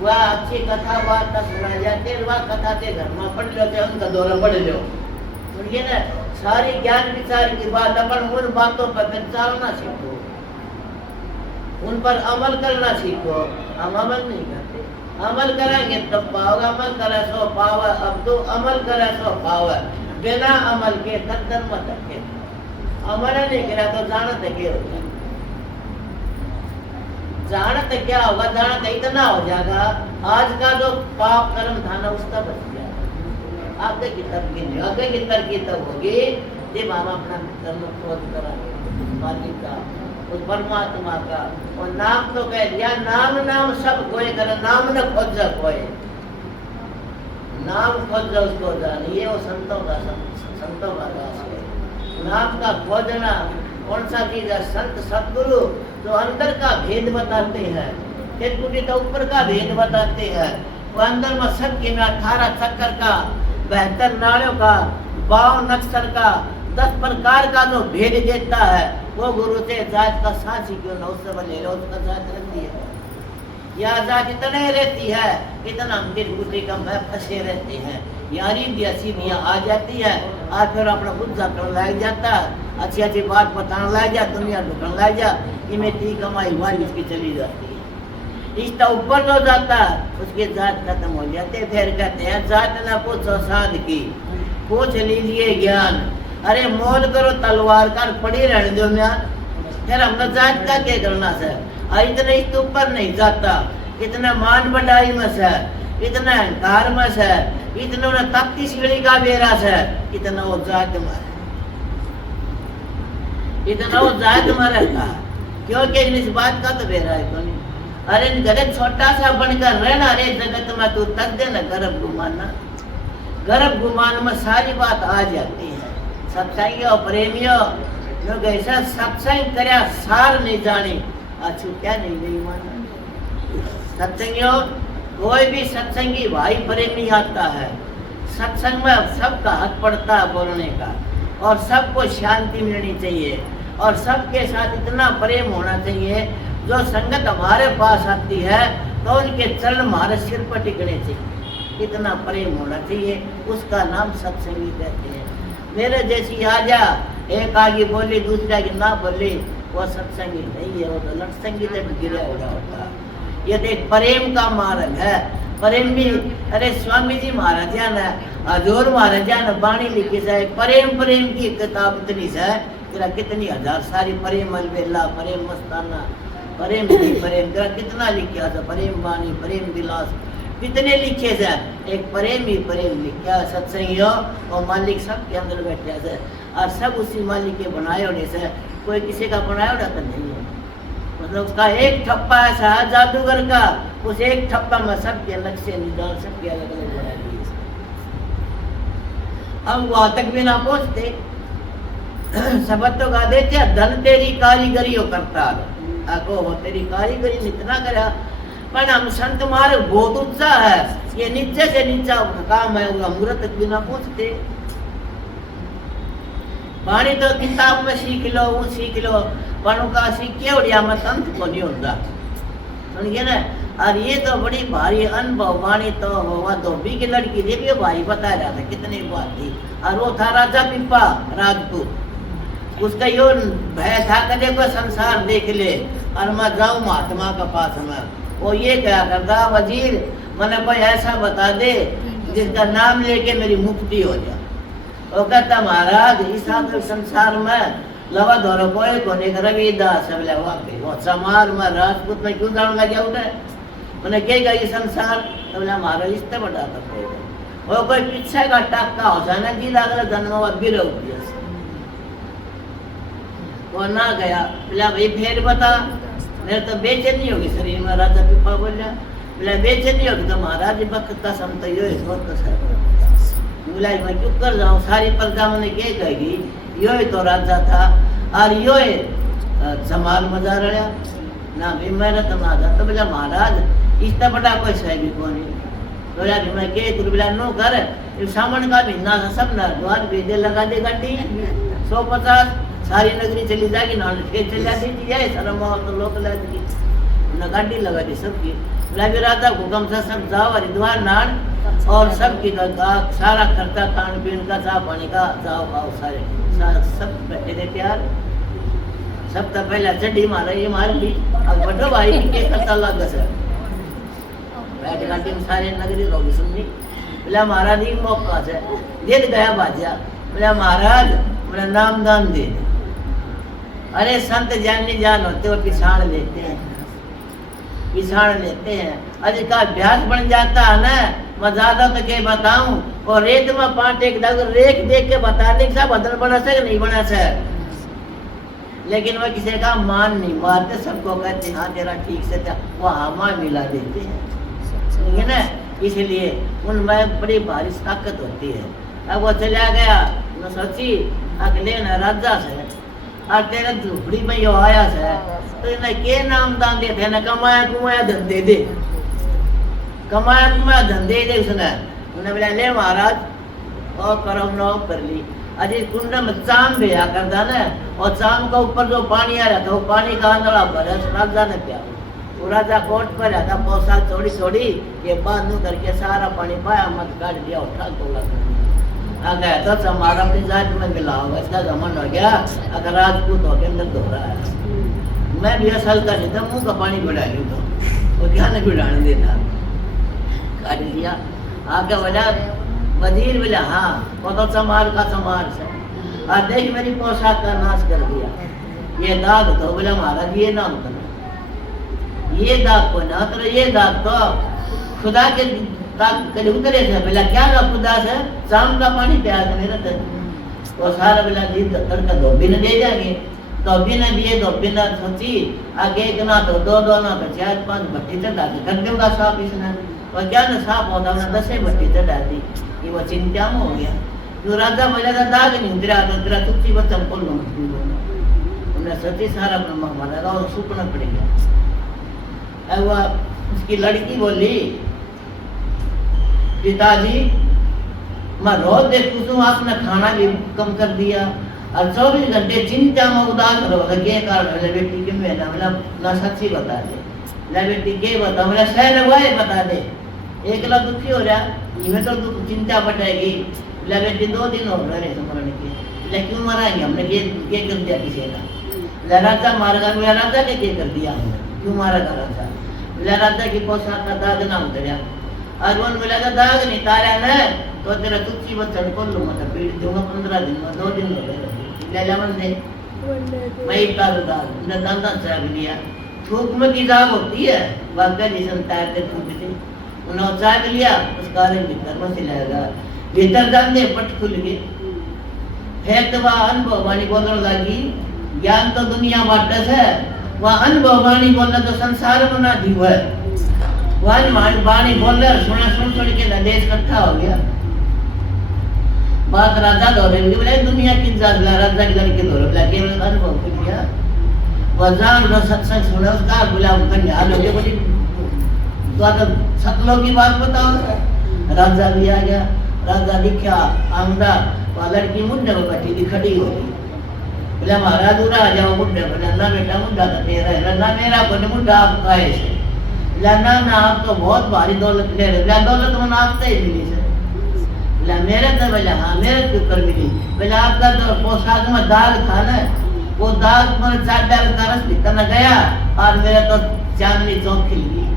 वह अच्छी कथा वार्ता सुनाई जाती है वह कथा के घर में पढ़ लेते उनका दौरा पढ़ लो सुनिए ना सारी ज्ञान विचार की बात अपन उन बातों पर चलना सीखो उन पर अमल करना सीखो। हम अमल नहीं करते अमल करेंगे तब पाओगे अमल करे सो पावे अब तो अमल करे सो पावे बिना अमल के तक मत रखे अमल नहीं करा तो जानते क्या होगा जानते क्या होगा जानते इतना हो जाएगा आज का जो पाप कर्म था ना उसका बच गया। आगे की तरक्की तब होगी जब हम अपना कर्म खोज करांगे मालिक का उस परमात्मा का और नाम तो कह दिया नाम सब कोई करे नाम न खोज जा कोई नाम खोज जा उसको जानिए वो संतों का रास है। नाम का खोजना कौन सा चीज है संत सतगुरु जो अंदर का भेद बताते हैं फिर कुटी तो ऊपर का भेद बताते हैं वो अंदर में सबके में 18 चक्कर का 72 नाड़ियों का 52 नक्सर का 10 प्रकार का जो भेद देता है वो गुरु से जात का साथी क्यों ना उससे बने लो उसका जात रहती है यह जात इतना ही रहती है इतना हम दिल गुटी का में फंसे रहते हैं यारी भी ऐसी भी आ जाती है आज फिर अपना खुद जाकर लग जाता अच्छी अच्छी बात बताने लग जा दुनिया ढूंढने लग जा कि मैं ती कमाई वाली उसकी चली जाती है इस तो ऊपर हो जाता है उसके जात खत्म हो जाते फिर कहते हैं जात न पूछो साध की पूछ लीजिए ज्ञान। अरे मोल करो तलवार कर पड़ी रहने दो म्यान फिर हमने जात का क्या करना सर इतना इस ऊपर नहीं जाता इतना मान बढ़ाई में से इतना अहंकार में से इतना उन्हें तख्ती सीढ़ी का बेरा से इतना वो जात में रहता क्योंकि इस बात का तो बेरा है कोनी। अरे गलत छोटा सा बनकर रहना रे जगत में तू तक दे न गर्भ गुमाना। गर्भ गुमान में सारी बात आ जाती है। सत्संगियों प्रेमियों लोग ऐसा सत्संग करया सार नहीं जानी अच्छू क्या नहीं माना। सत्संगियों कोई भी सत्संगी भाई प्रेमी आता है, सत्संग में सबका हक पड़ता है बोलने का और सबको शांति मिलनी चाहिए और सबके साथ इतना प्रेम होना चाहिए। जो संगत हमारे पास आती है तो उनके चरण हमारे सिर पर टिकने चाहिए, इतना प्रेम होना चाहिए। उसका नाम सत्संगी कहते हैं। मेरे जैसी आजा एक आगे बोली दूसरा की ना बोली वो सत्संगी नहीं है, वो तो लटसंगी तक गिरा हुआ होता है। ये देख प्रेम का मार्ग है। प्रेम भी अरे स्वामी जी महाराज ने हजूर महाराज ने बाणी लिखी है प्रेम प्रेम की किताब इतनी है तेरा कितनी हजार सारी प्रेम अलबेला प्रेम मस्ताना प्रेम प्रेम तेरा कितना लिखा था प्रेम बाणी प्रेम विलास कितने लिखे थे। एक प्रेम ही प्रेम लिखा सत्संगियों और मालिक सब के अंदर बैठे थे और सब उसी मालिक के बनाए होने से कोई किसी का बनाया होना तो नहीं है। मतलब उसका एक ठप्पा ऐसा है जादूगर का, उस एक ठप्पा में सबके नक्शे निदान सबके अलग अलग बना दिए। हम वहां तक भी ना पहुंचते शब्द तो गा देते धन तेरी कारीगरी हो करता आको हो तेरी कारीगरी इतना करा। पर हम संत मार्ग बहुत उत्साह है, ये नीचे से नीचा काम है मुहूर्त तक भी ना पहुंचते। वाणी तो किताब में सीख लो वो सीख लो पढ़ो का सीखे उड़िया में तंत को नहीं होता समझिए ना। और ये तो बड़ी भारी अनुभव वाणी तो हुआ धोबी की लड़की देखिए भाई बता रहा था कितनी बात थी। और वो था राजा पिप्पा राजपूत, उसका यो भय था कि देखो संसार देख ले और मैं जाऊं महात्मा के पास में। वो ये क्या करता वजीर मैंने कोई ऐसा बता दे जिसका नाम लेके मेरी मुक्ति हो जाए। वो कहता महाराज इस संसार में लवा धोरो कोई कोने का रविदास है वाकई वो समार में राजपूत में क्यों जान लगा उठे मैंने कहेगा ये संसार तो बोला महाराज इससे बड़ा तो वो कोई पीछे का टक्का हो जाए ना जी लग जन्म बिरो वो ना गया बोला भाई फिर बता मेरे तो बेचैनी होगी शरीर में। राजा पिप्पा बोला बोला बेचैनी होगी तो महाराज वक्त का समत यो बोला मैं क्यों कर जाऊँ सारी प्रजा मैंने क्या कहेगी यो ही तो राजा था और यो जमाल मजा रहा ना भी मेरा तो ना था। तो बोला महाराज इससे बड़ा कोई सहगी को नहीं। बोला मैं के तू बोला नो कर सामन का महीना था सब ना द्वार भेजे लगा दे गाड़ी 150 सारी नगरी चली जाएगी ना फिर चल जाती है शर्म और तो लोग लगी ना गाड़ी लगा दी सबकी। बोला भी राजा हुक्म से सब जाओ हरिद्वार नाड़ और सबकी सारा खर्चा खान पीन का चाह पानी का जाओ आओ सारे सब बैठे थे प्यार सब तो पहले चड्डी मारा ये मार ली अब बटो भाई के खर्चा लग गया बैठ गाड़ी में सारे नगरी रोगी सुननी। बोला महाराज ये मौका से दिन गया बाजा। बोला महाराज मेरा नाम दान दे। अरे संत जान नहीं जान होते वो पिछाड़ लेते हैं अरे का अभ्यास बन जाता है ना। मैं ज्यादा तो क्या बताऊं और रेत में 5 एक रेख देख के बता दे सब बदल बना से नहीं बना से लेकिन वह किसी का मान नहीं मारते सबको कहते हाँ तेरा ठीक से था वो हमा मिला देते हैं है ना। इसलिए उनमें बड़ी भारी ताकत होती है। अब वो चला गया न सोची अगले न राजा से और तेरे झुपड़ी में यो आया से तो इन्हें के नाम दान दे थे न कमाया कुमाया धंधे दे कमाया कुमाया धंधे दे उसने उन्हें बोला ले महाराज और करम न कर ली। अरे कुंड में चाम भी आ करता ना और चाम का ऊपर जो पानी आ रहा था वो पानी का अंदर भरा राजा ने प्या वो राजा कोट पर रहता पोसा छोड़ी छोड़ी ये बांधू करके सारा पानी पाया मत काट दिया उठा तोला आ गया तो हमारा अपनी जात में मिला होगा इसका घमंड हो गया अगर राजपूत होकर अंदर धो रहा है। मैं भी असल का नहीं था मुँह का पानी बिड़ा लूँ तो वो क्या नहीं बिड़ाने देता काट दिया आगे बोला वजीर बोला हाँ वो तो समार का समार से और देख मेरी पोशाक का नाश कर दिया ये दाग तो बोला महाराज ये नाम करना ये दाग को ना तो ये दाग तो खुदा के दाग कल उतरे थे। बोला क्या ना खुदा से शाम का पानी प्यार मेरा वो सारा बोला नींद तड़का धोबी ने दे जाएंगे तो बिना दिए तो बिना सोची आगे एक ना तो दो ना तो 4-5 भट्टी चढ़ा के कर दूंगा साफ इसने। और क्या ना साफ होता हमने 10 भट्टी चढ़ा दी। ये वो चिंता में हो गया। जो राजा बोला था दाग नहीं उतरा तो तेरा तुच्ची बच्चन को लो हमने सती सारा ब्रह्मा मारा और सुपना पड़ गया। अब उसकी लड़की बोली पिताजी मैं रोज देखूं तो आपने खाना भी कम कर दिया और 24 घंटे चिंता में उदास रहो के कारण बेटी के मेरा मतलब ना सच्ची बता दे ले बेटी के बता मेरा सह लगवाए बता दे एक लाख दुखी हो रहा इन्हें तो दुख चिंता बढ़ेगी ले बेटी 2 दिन हो रहे मरण के ले क्यों मराएंगे हमने के कर दिया किसी का ले राजा मारेगा मेरा राजा के कर दिया हमने क्यों मारा का राजा ले राजा की पोशाक का दाग ना उतरा और वो मिला दाग नहीं तारा न तो तेरा तुच्ची बच्चन को लूंगा तो पीड़ दूंगा 15 दिन में 2 दिन हो गए ले जा मन दे मैं इतना दाग न दांता चाग लिया थूक में की दाग होती है वाकई जिसम तार के थूक से उन्होंने चाग लिया उस कारण भीतर में सिलाएगा भीतर जाने पट खुल गए फिर तो वह अनुभव वाणी बोलने लगी ज्ञान तो दुनिया बाटस है वह अनुभव वाणी बोलना तो संसार बना दी हुआ है वह वाणी बोल रहा सुन के देश इकट्ठा हो गया। बात राजा दौरे बोले दुनिया की राजा की लड़के दौरे बोला केवल अनुभव किया वजान रो सत्संग सुना उसका गुलाम कन्या आ लोगे बोली तो सतलों की बात बताओ। राजा भी आ गया राजा दिखा आमदा वह लड़की मुंडे में बैठी थी खड़ी हो गई बोला महाराज दूर आ जाओ मुंडे बोला ना बेटा मुंडा तो तेरा है ना मेरा कोई मुंडा आपका है ना आप तो बहुत भारी दौलत ले रहे दौलत में आपसे ही मिली से बोला मेरे तो बोला हाँ मेरे क्यों कर मिली बोला आपका तो पोशाक में दाग था ना वो दाग पर 4 डाल का रस भीतर न गया और मेरा तो चांदनी चौक खिल गई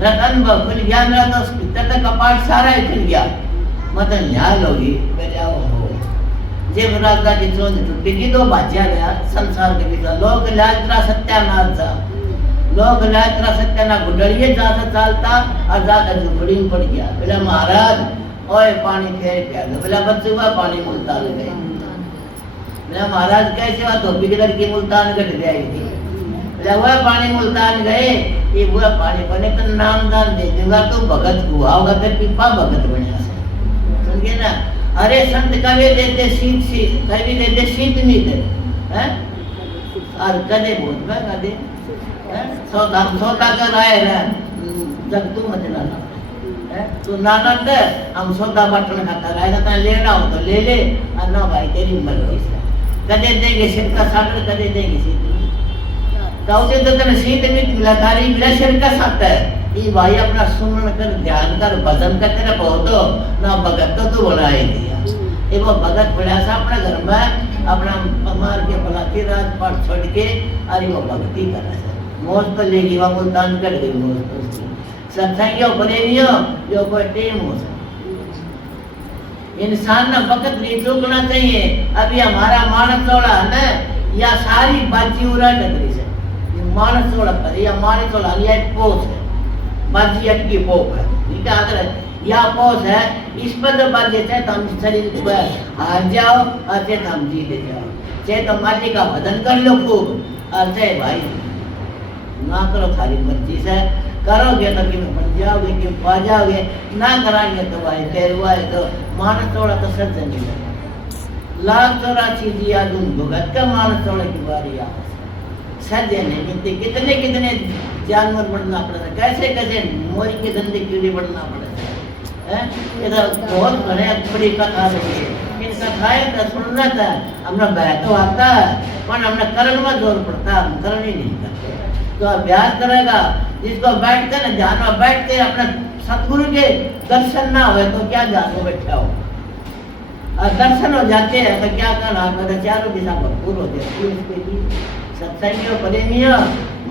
मेरा अनुभव खुल गया मेरा तो भीतर तक कपाट सारा ही खिल गया मतलब न्याल होगी मेरे हो जब राजा की चोंद टूटी की तो बाजा गया संसार के भीतर लोग लाजरा सत्यानाश था लोग लाजरा सत्यानाश गुडरिए जाता चालता और जाकर झुपड़ी में पड़ गया बोला महाराज ओए पानी फेर पिया दो बोला बच्चे हुआ पानी मुल्तान गए बोला महाराज कैसे बात हो बिगड़र की मुल्तान घट जाएगी थी बोला वह पानी मुल्तान गए ये बुआ पानी बने तो नामदान दे दूंगा तो भगत हुआ होगा तो पिपा भगत बने सुन गए ना अरे संत कभी देते सीट कभी देते सीट नहीं दे हैं और कदे बोल मैं कदे सौदा कर आए ना जब तू मत लाना तो नानंद हम सौदा बटन खाता रहेगा तो लेना हो तो ले ले और ना भाई तेरी मर्जी से कदे देंगे सीट का साटर कदे देंगे सीट तो उसे तो तेरे सीट में मिलाकारी मिला सिर का साथ है ये भाई अपना सुमन कर ध्यान कर भजन कर तेरा बहुत ना भगत तो तू बनाए दिया ये वो भगत बड़ा सा अपने घर में अपना अमार के पलाती राजपाट छोड़ के अरे वो भक्ति कर रहा है मौज तो लेगी वह मुल्तान कर गई मौज तो सत्संगियों प्रेमियों जो कोई टेम हो सकता इंसान ने वक्त नहीं चूकना चाहिए। अभी हमारा मानस चौड़ा है ना या सारी बाजी उड़ा डगरी से मानस चौड़ा पर या मानस चौड़ा या एक पोस है बाजी अटकी पोप है ठीक है या पोस है इस पर तो बाजी चाहे तो हम शरीर पर हार जाओ और चाहे तो हम जीते जाओ चाहे तो माली का भजन कर लो खूब और चाहे भाई ना करो सारी मर्जी से करोगे तो कि बन जाओगे कि पा जाओगे ना कराएंगे तो भाई फिर हुआ है तो मानस चौड़ा तो सज्जन नहीं लाख 84 दिया तुम भुगत का मानस चौड़े की बारी आ सज्जन है कितने कितने कितने जानवर बढ़ना पड़ता कैसे कैसे मोरी के धंधे कीड़े बढ़ना पड़ता है ये तो बहुत बड़े बड़ी कथा है इन कथाएं तो सुनना था हमने बह तो आता है पर हमने करण में जोर पड़ता हम करण ही नहीं करते तो अभ्यास करेगा जिसको बैठ कर ध्यान में बैठ के अपने सतगुरु के दर्शन ना हुए तो क्या ध्यान में बैठा हो और दर्शन हो जाते हैं तो क्या करना आपका चारों दिशा भरपूर होते हैं सत्संगियों प्रेमियों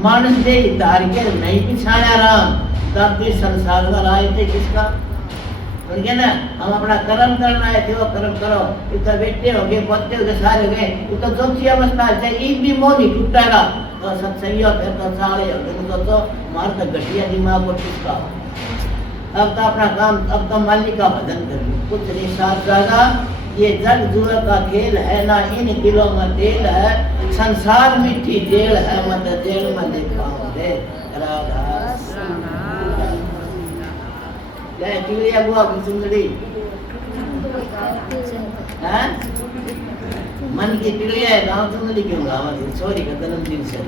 मानस दे धार के नहीं पिछाया राम तब भी संसार में आए थे किसका उनके ना हम अपना कर्म करना है वो कर्म करो इतना बेटे हो गए पोते हो गए सारे हो गए तो चौथी अवस्था है एक भी मोह नहीं टूटेगा तो सत्संगियों फिर तो सारे हो गए तो मार तो घटिया दिमाग को टूटता अब तो अपना काम अब तो मालिक का भजन कर लो कुछ नहीं साथ जागा ये जग जुआ का खेल है ना इन दिलों में तेल है संसार मीठी जेल है मत जेल में देखा दे राधा ले चिड़िया बुआ की सुंदरी हैं मन की चिड़िया है गाँव सुंदरी क्यों गाँव थी सॉरी का जन्मदिन से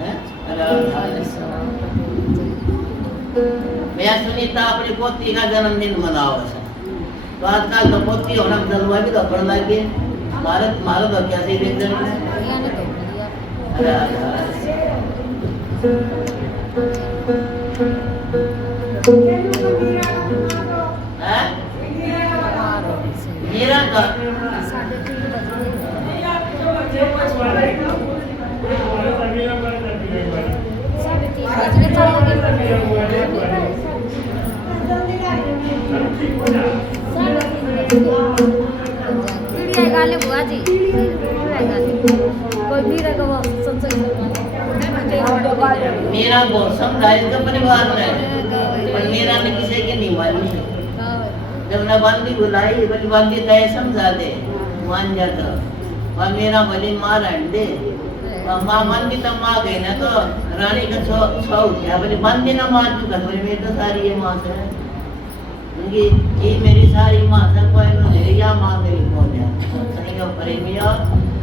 हैं राधा मैं सुनीता अपनी पोती का जन्मदिन मनाओ तो आजकल तो पोती होना जलवा भी तो पड़ लगे भारत भारत और क्या सही देख रहे हैं मेरा का गाले बुआ जी कोई भी रखो मेरा बहुत समुदाय का परिवार में पर मेरा ने किसी की नहीं मानी जब ना बंदी बुलाई बड़ी बंदी तय समझा दे मान जाता और मेरा भले मार अंडे माँ बंदी तो माँ गई ना तो रानी का छो उठा बोले बंदी ना मार चुका बोले मेरी तो सारी ये माँ से ये मेरी सारी माँ से कोई नहीं या माँ मेरी कौन है सत्संग प्रेमिया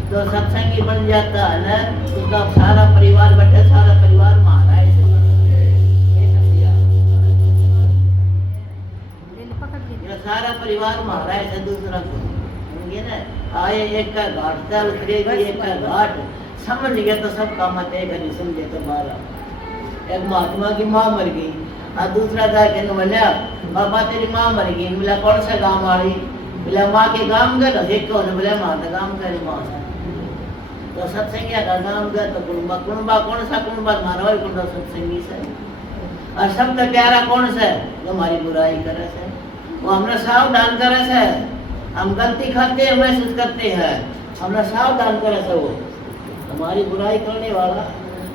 तो सत्संगी बन जाता है ना उसका सारा परिवार बैठे सारा परिवार मारा है सारा परिवार मारा है दूसरा को ना आए एक का घाट चल उतरेगी एक का घाट समझ गया तो सब काम आते नहीं समझे तो मारा एक महात्मा की माँ मर गई और दूसरा जाके बोला बाबा तेरी माँ मर गई बोला कौन सा गाँव वाली बोला माँ के गाँव गए देखो बोला माँ का गाँव गए माँ तो सत्संगी का गाँव गए तो कुंबा कुंबा कौन सा कुंबा मारो कुंबा सत्संगी से और सबसे प्यारा कौन सा जो हमारी बुराई करे से वो हमरा सावधान करे से हम गलती करते हैं महसूस करते हैं हमरा सावधान करे से वो हमारी बुराई करने वाला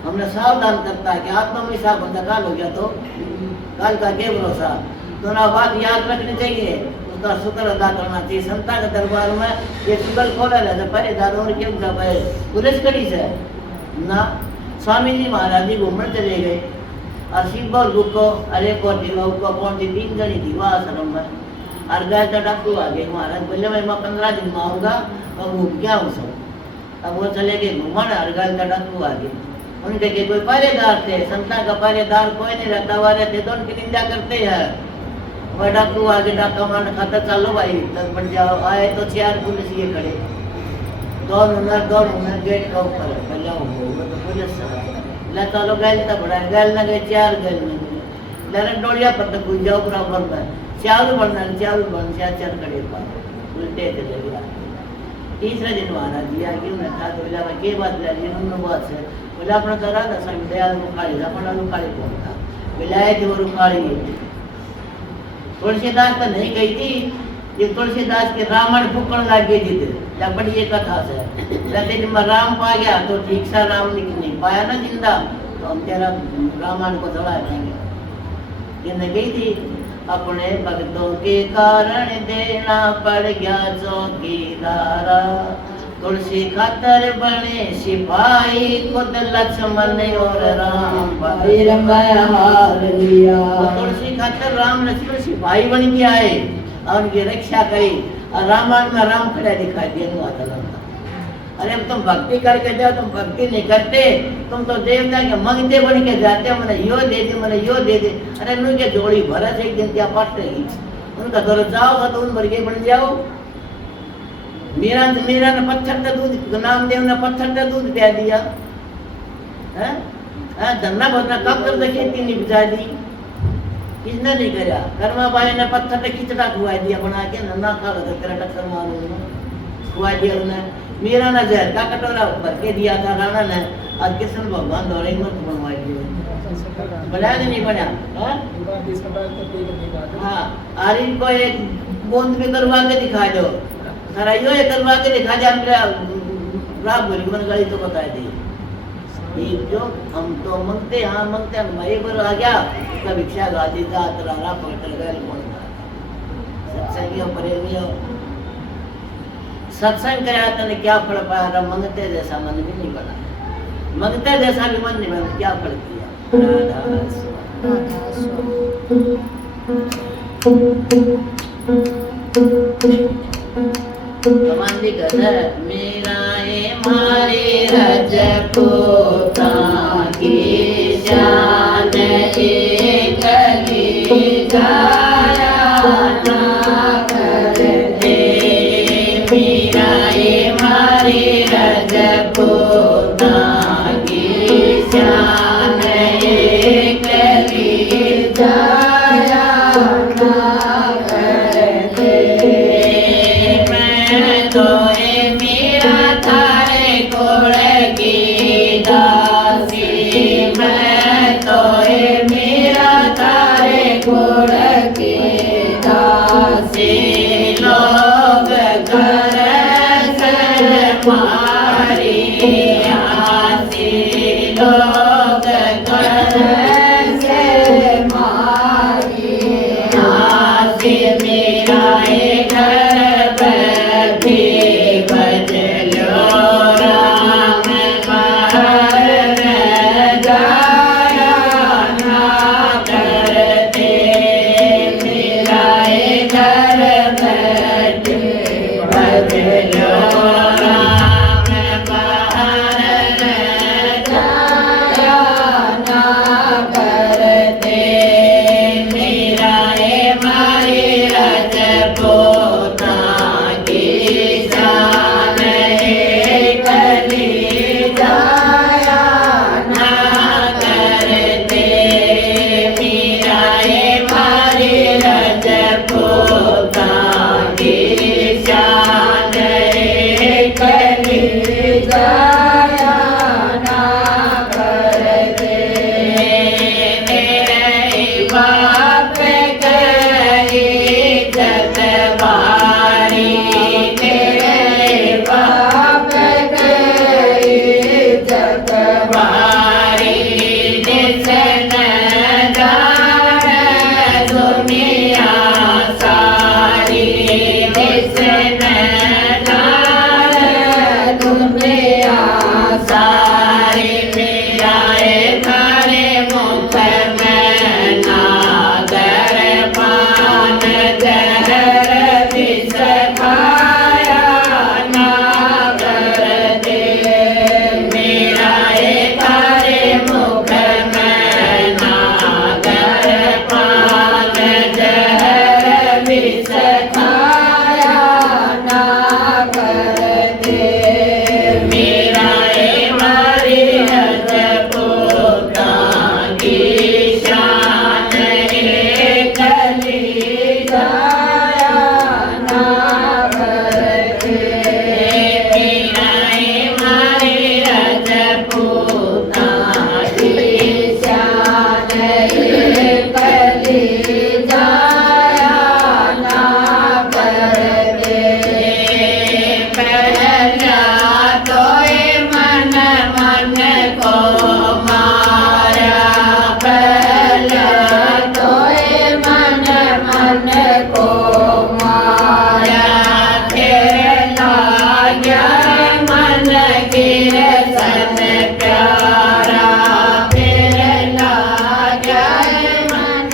हमने सावधान करता है कि आत्मा में साफ बंदा काल हो गया तो काल का क्या भरोसा दोनों बात याद रखनी चाहिए उसका शुक्र अदा करना चाहिए संता के दरबार में ये शुक्र खोला रहता पहले दादों और क्यों था भाई पुलिस कड़ी से ना स्वामी जी महाराज जी घूमने चले गए और शिव और को अरे कोटी को कौन थी 3 जनी थी वहाँ आश्रम में और गए तो डॉक्टर आ गए महाराज बोले मैं 15 दिन में आऊँगा और घूम क्या हूँ सब अब वो चले गए घूमन और गए तो डॉक्टर आ गए उनके के कोई पहरेदार थे संता का पहरेदार कोई नहीं रहता हुआ रहते तो उनकी निंदा करते हैं वह डाकू आगे डाका मारने खाता चलो भाई तक बढ़ जाओ आए तो 4 पुलिस ये खड़े दोनों गेट का ऊपर तो पुलिस ला चलो गैल तक बढ़ा गैल न गए 4 गैल न गए लड़न डोड़िया पर तक पूछ जाओ बराबर में चावल बनना चावल बन 4 खड़े पर उल्टे चले गया तीसरे दिन महाराज जी आगे उन्हें था तो बोला के बात ले उन्होंने बात से बोला अपना करा था संग दयाल रुखाड़ी अपना रुखाड़ी कौन था बोलाए थे वो रुखाड़ी तुलसीदास तो नहीं गई थी ये तुलसीदास के रावण फूकण लग गई थी जब बड़ी ये कथा से लेकिन मैं राम पा गया तो ठीक सा राम लिख नहीं पाया ना जिंदा तो हम तेरा रामायण को चढ़ा देंगे ये नहीं गई थी अपने भक्तों के कारण देना पड़ गया चौकीदारा तुलसी खातर बने सिपाही खुद लक्ष्मण और राम भाई हार लिया तुलसी खातर राम लक्ष्मण सिपाही बन के आए और उनकी रक्षा करी और रामायण में राम खड़ा दिखाई दिया अरे तुम भक्ति करके जाओ तुम भक्ति नहीं करते तुम तो देवता के मंगते बन के जाते मैंने यो दे दे मैंने यो दे दे अरे उनके जोड़ी भरत एक दिन क्या पट रही उनका घर जाओ तो उन वर्गे बन जाओ मेरा ने पत्थर का दूध नामदेव ने पत्थर का दूध दे दिया है धन्ना भरना कब कर खेती नहीं बुझा दी किसने नहीं करा कर्मा बाई ने पत्थर का खिचड़ा खुआ दिया बना के नन्ना खा रहा तेरा टक्कर मारू खुआ दिया उन्हें मेरा न जहर का कटोरा भर के दिया था राणा ने आज कृष्ण भगवान द्वारा हिम्मत बनवाई थी बनाया नहीं बना हाँ और इनको एक बूंद भी करवा के दिखा दो सारा यो एक करवा के दिखा दे राग बोली मन गाड़ी तो बता दी जो हम तो मंगते हाँ मंगते हम भाई पर आ गया उसका भिक्षा गा दी था तरारा पकड़ गए कौन सत्संगियों प्रेमियों सत्संग कराया तने क्या फल पाया? मंगते जैसा मन भी नहीं बना, मंगते जैसा भी मन नहीं बना, क्या फल किया? राधा कमांडी कहता मेरा ये मारे रजपूता की शान एक ली जाया ना करते, मेरा ये मारे रजपूता की शान एक ली जाया ना करते। तो ए मेरा थारे कोल की दासी, मैं तो ए मेरा थारे कोल की दासी, लोग कर मारी आसी, लोग कर मारी आसी, मेरा ए घर बैठे बजलो राम बाहर जाया ना करते, मेरा ए घर बैठे बजलो राम बाहर जाया ना करते, मेरा ए मारे रजपूता की शान एक ली जाया ना करते, मेरा ए मारे रजपूता की शान एक ली जाया ना करते, मेरे बाप गई जतवारी, मेरे बाप गई जतवारी, जिसन दार दुनिया सारी, जिसन दार दुनिया सारी, मेरा ए थारे मुख में नागर पान जहर विष खाया ना करते, मेरा ए थारे मुख में नागर पान जहर विष खाया ना करते, मेरा ए मारे रजपूता की शान एक ली जाया ना करते, मेरा ए मारे रजपूता की शान एक ली जाया ना करते, पहला तो ए मन मन को मारा, पहला तो ए मन मन को मारा, फिर लाग्या मन कीर्तन प्यारा, फिर लाग्या मन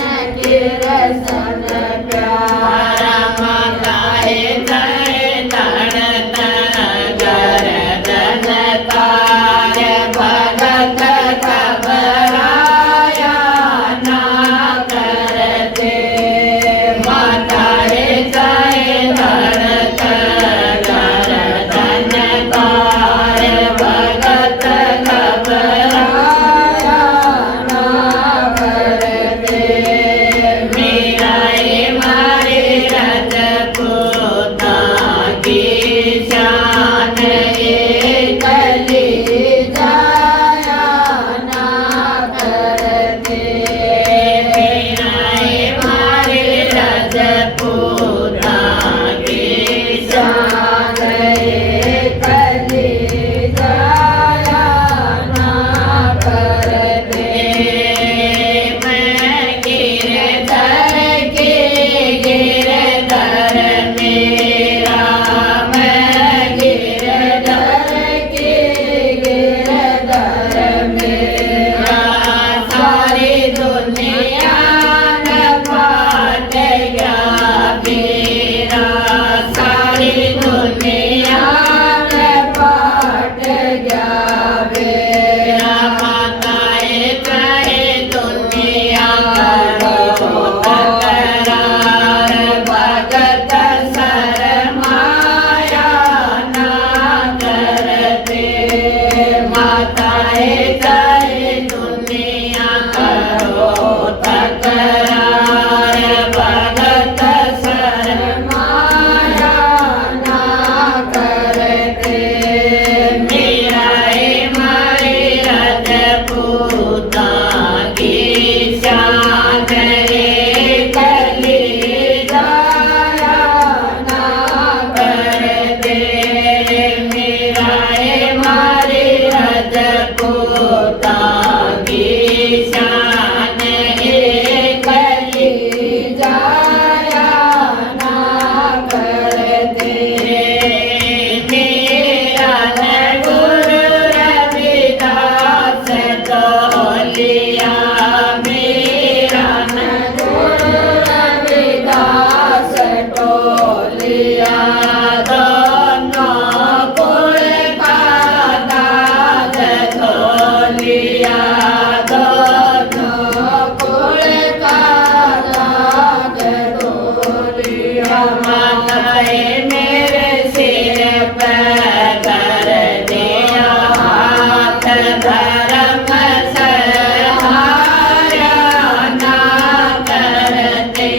शान एक ले जाया ना कर दे मेरा मारे रजपूता की शान एक ले जाया ना कर दे मेरा गुरु रविदास तोलिया मेरा गुरु रविदास टोलिया दोनों कुल का दाद तोलिया दोनों कुल का दाद तोलिया माताए मेरे सिर पर कर दिया हाथ धर्म सहारा ना करते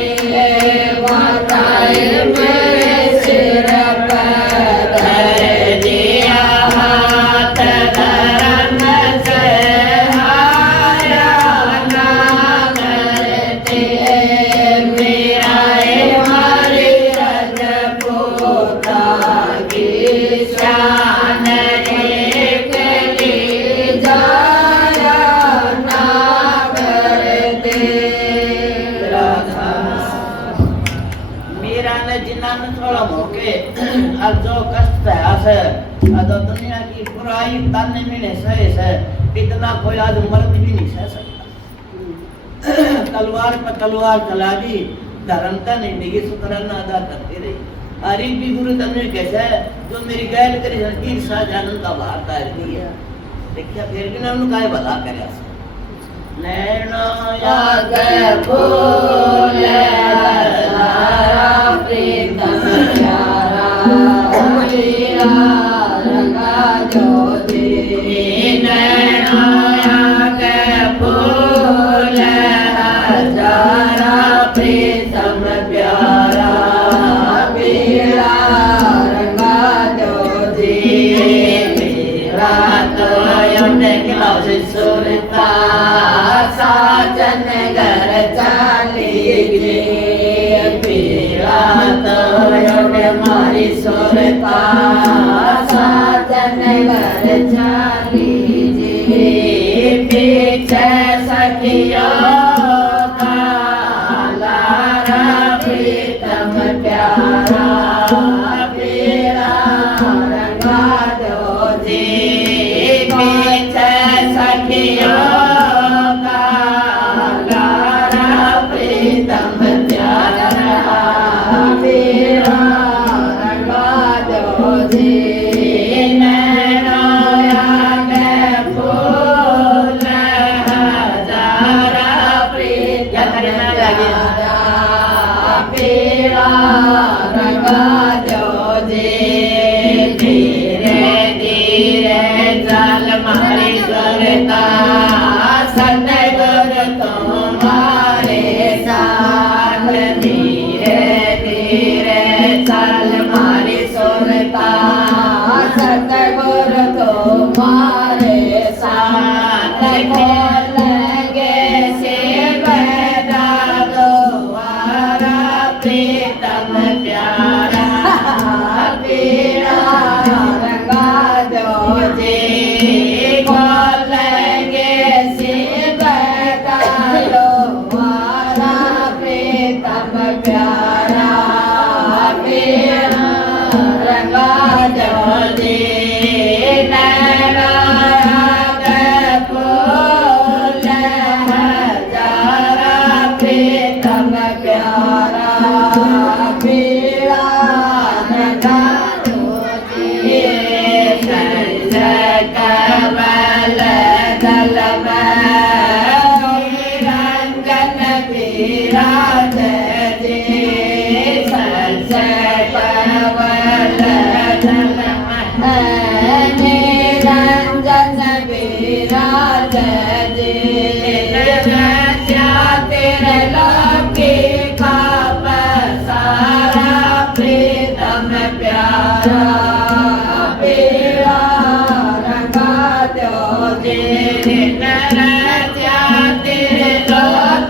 माताए मेरे सिर पर कर दिया हाथ धर्म सहारा ना करते मेरा हमारे रजपूता की शान एक ले जाया ना करते मेरा ने जिन्ना ने थोड़ा मोके अब जो कष्ट है आस अदो दुनिया की बुराई ताने मिले सहे से इतना कोई आज मर्द भी नहीं सह सकता तलवार पर तलवार चला दी धर्मता नहीं देगी शुक्राना अदा करती रही अरे भी गुरु तमने कैसा है जो मेरी गैर करी हकीर शाह जानन का बाहर तार दिया देखिए फिर भी ना उन्होंने काय भला करे नैनो याद फूल हरा प्रीतम प्यारा मेरा रंगा ज्योति नैनो याद फूल हरा प्रीतम प्यारा मेरा रंगा ज्योति मेरा तो यौन खिलाओ से सुरता साजन घर चाली गे मेरा तो यौन मारी सुरता साजन घर चाली जी पीछे सखियों का लारा प्रीतम प्यारा मेरा रंगा दो जी पीछे सखियों का लारा प्रीतम प्यारा मेरा रंगा दो जी नैनो याद फूल हजारा प्रीतम प्यारा मेरा रंगा दो जी धीरे धीरे जल मारी सुरता सतगुरु तुम्हारे साथ धीरे धीरे जल मारी सुरता सतगुरु तुम्हारे साथ खोलेंगे शिव द्वारा प्रीतम प्यारा मेरा रंगा दो जी खोलेंगे शिव द्वारा प्रीतम प्यारा मेरा रंगा दो जी नैना याद फूल हजारा प्रीतम प्यारा मेरा रंगा दो जी संजय कमल दल निरंजन विराज जी संजय कमल दल निरंजन विराज जी तेरे लोकी का सारा प्रीतम प्यारा मेरा रंगा दो जी तेरे लोकी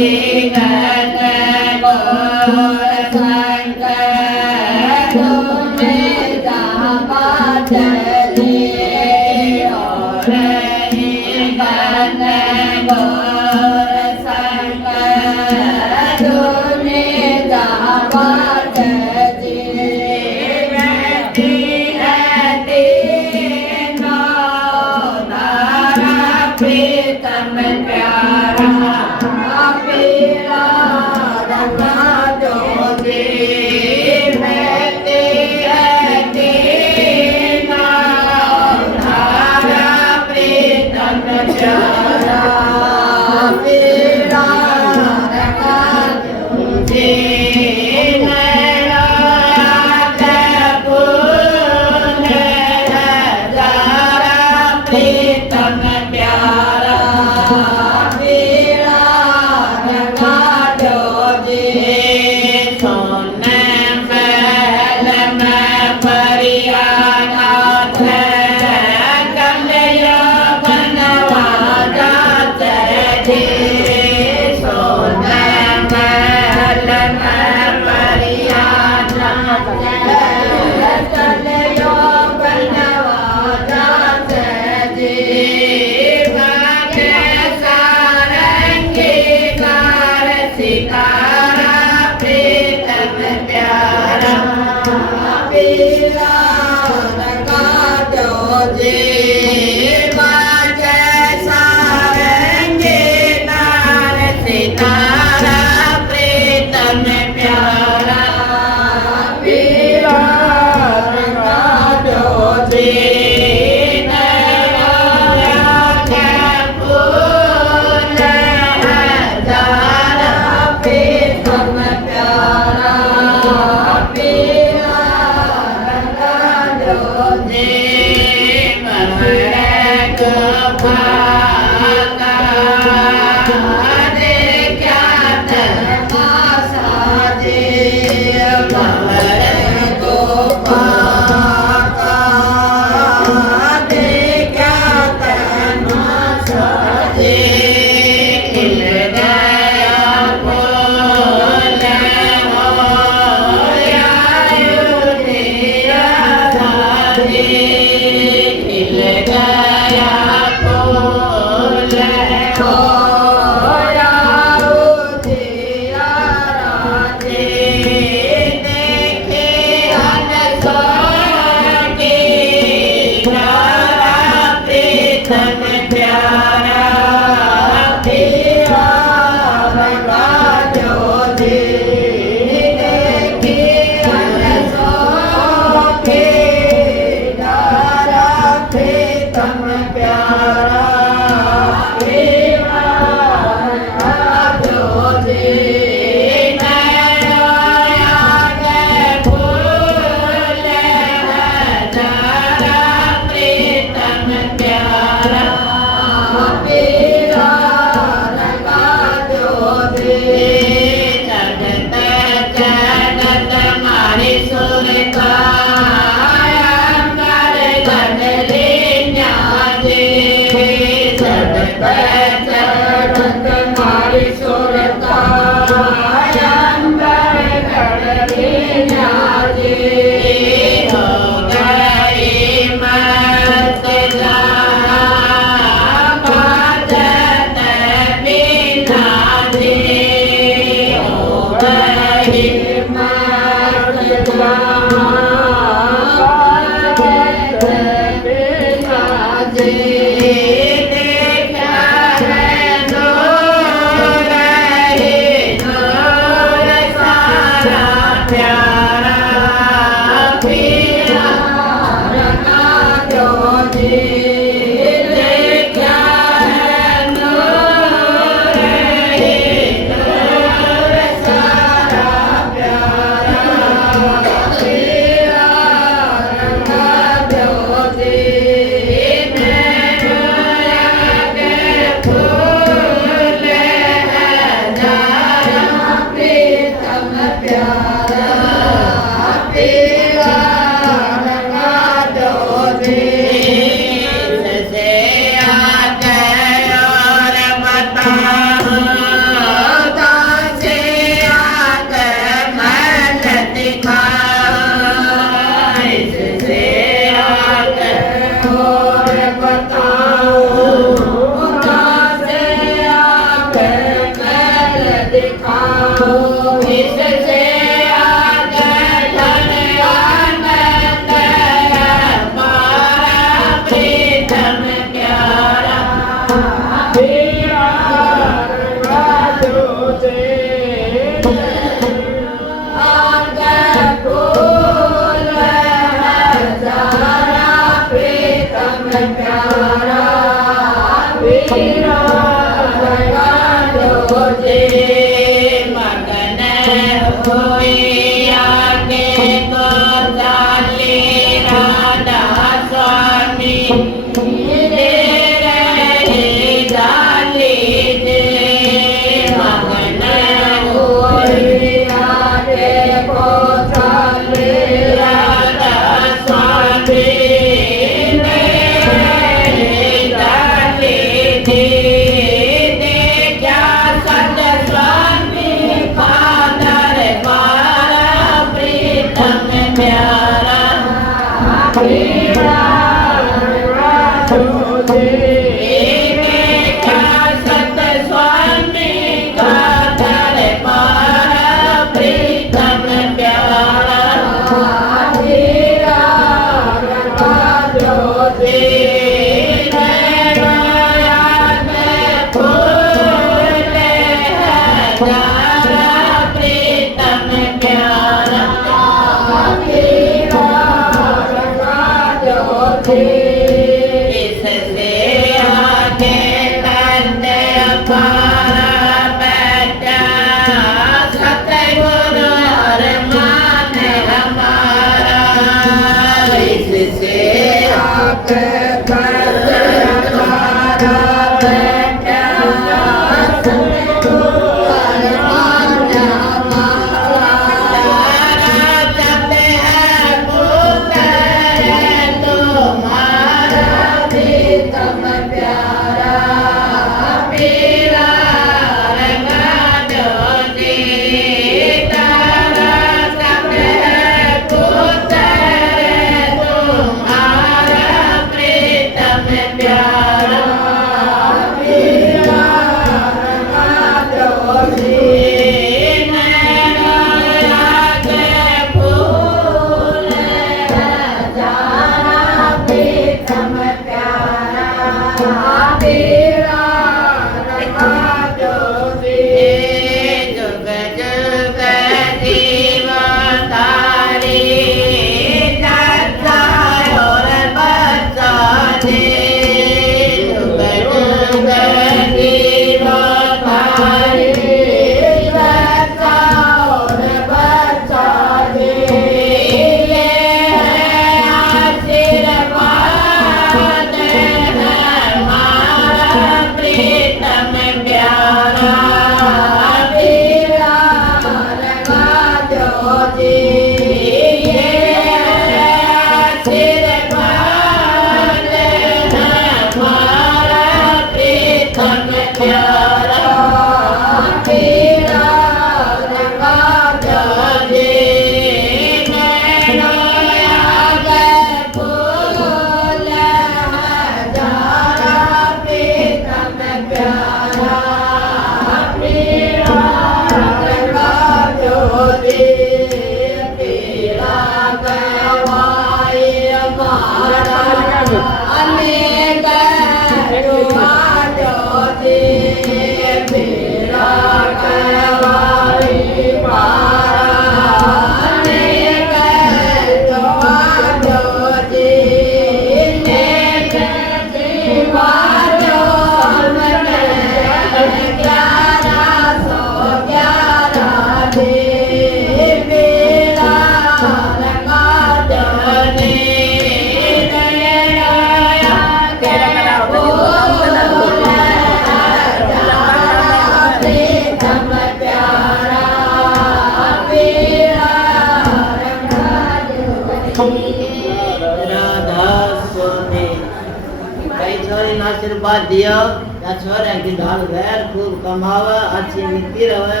आशीर्वाद दियो या छोरे की ढाल गैर खूब कमावा अच्छी नीति रहे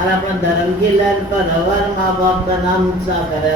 और अपन धर्म की लाइन पर रवर माँ बाप का नाम ऊंचा करे।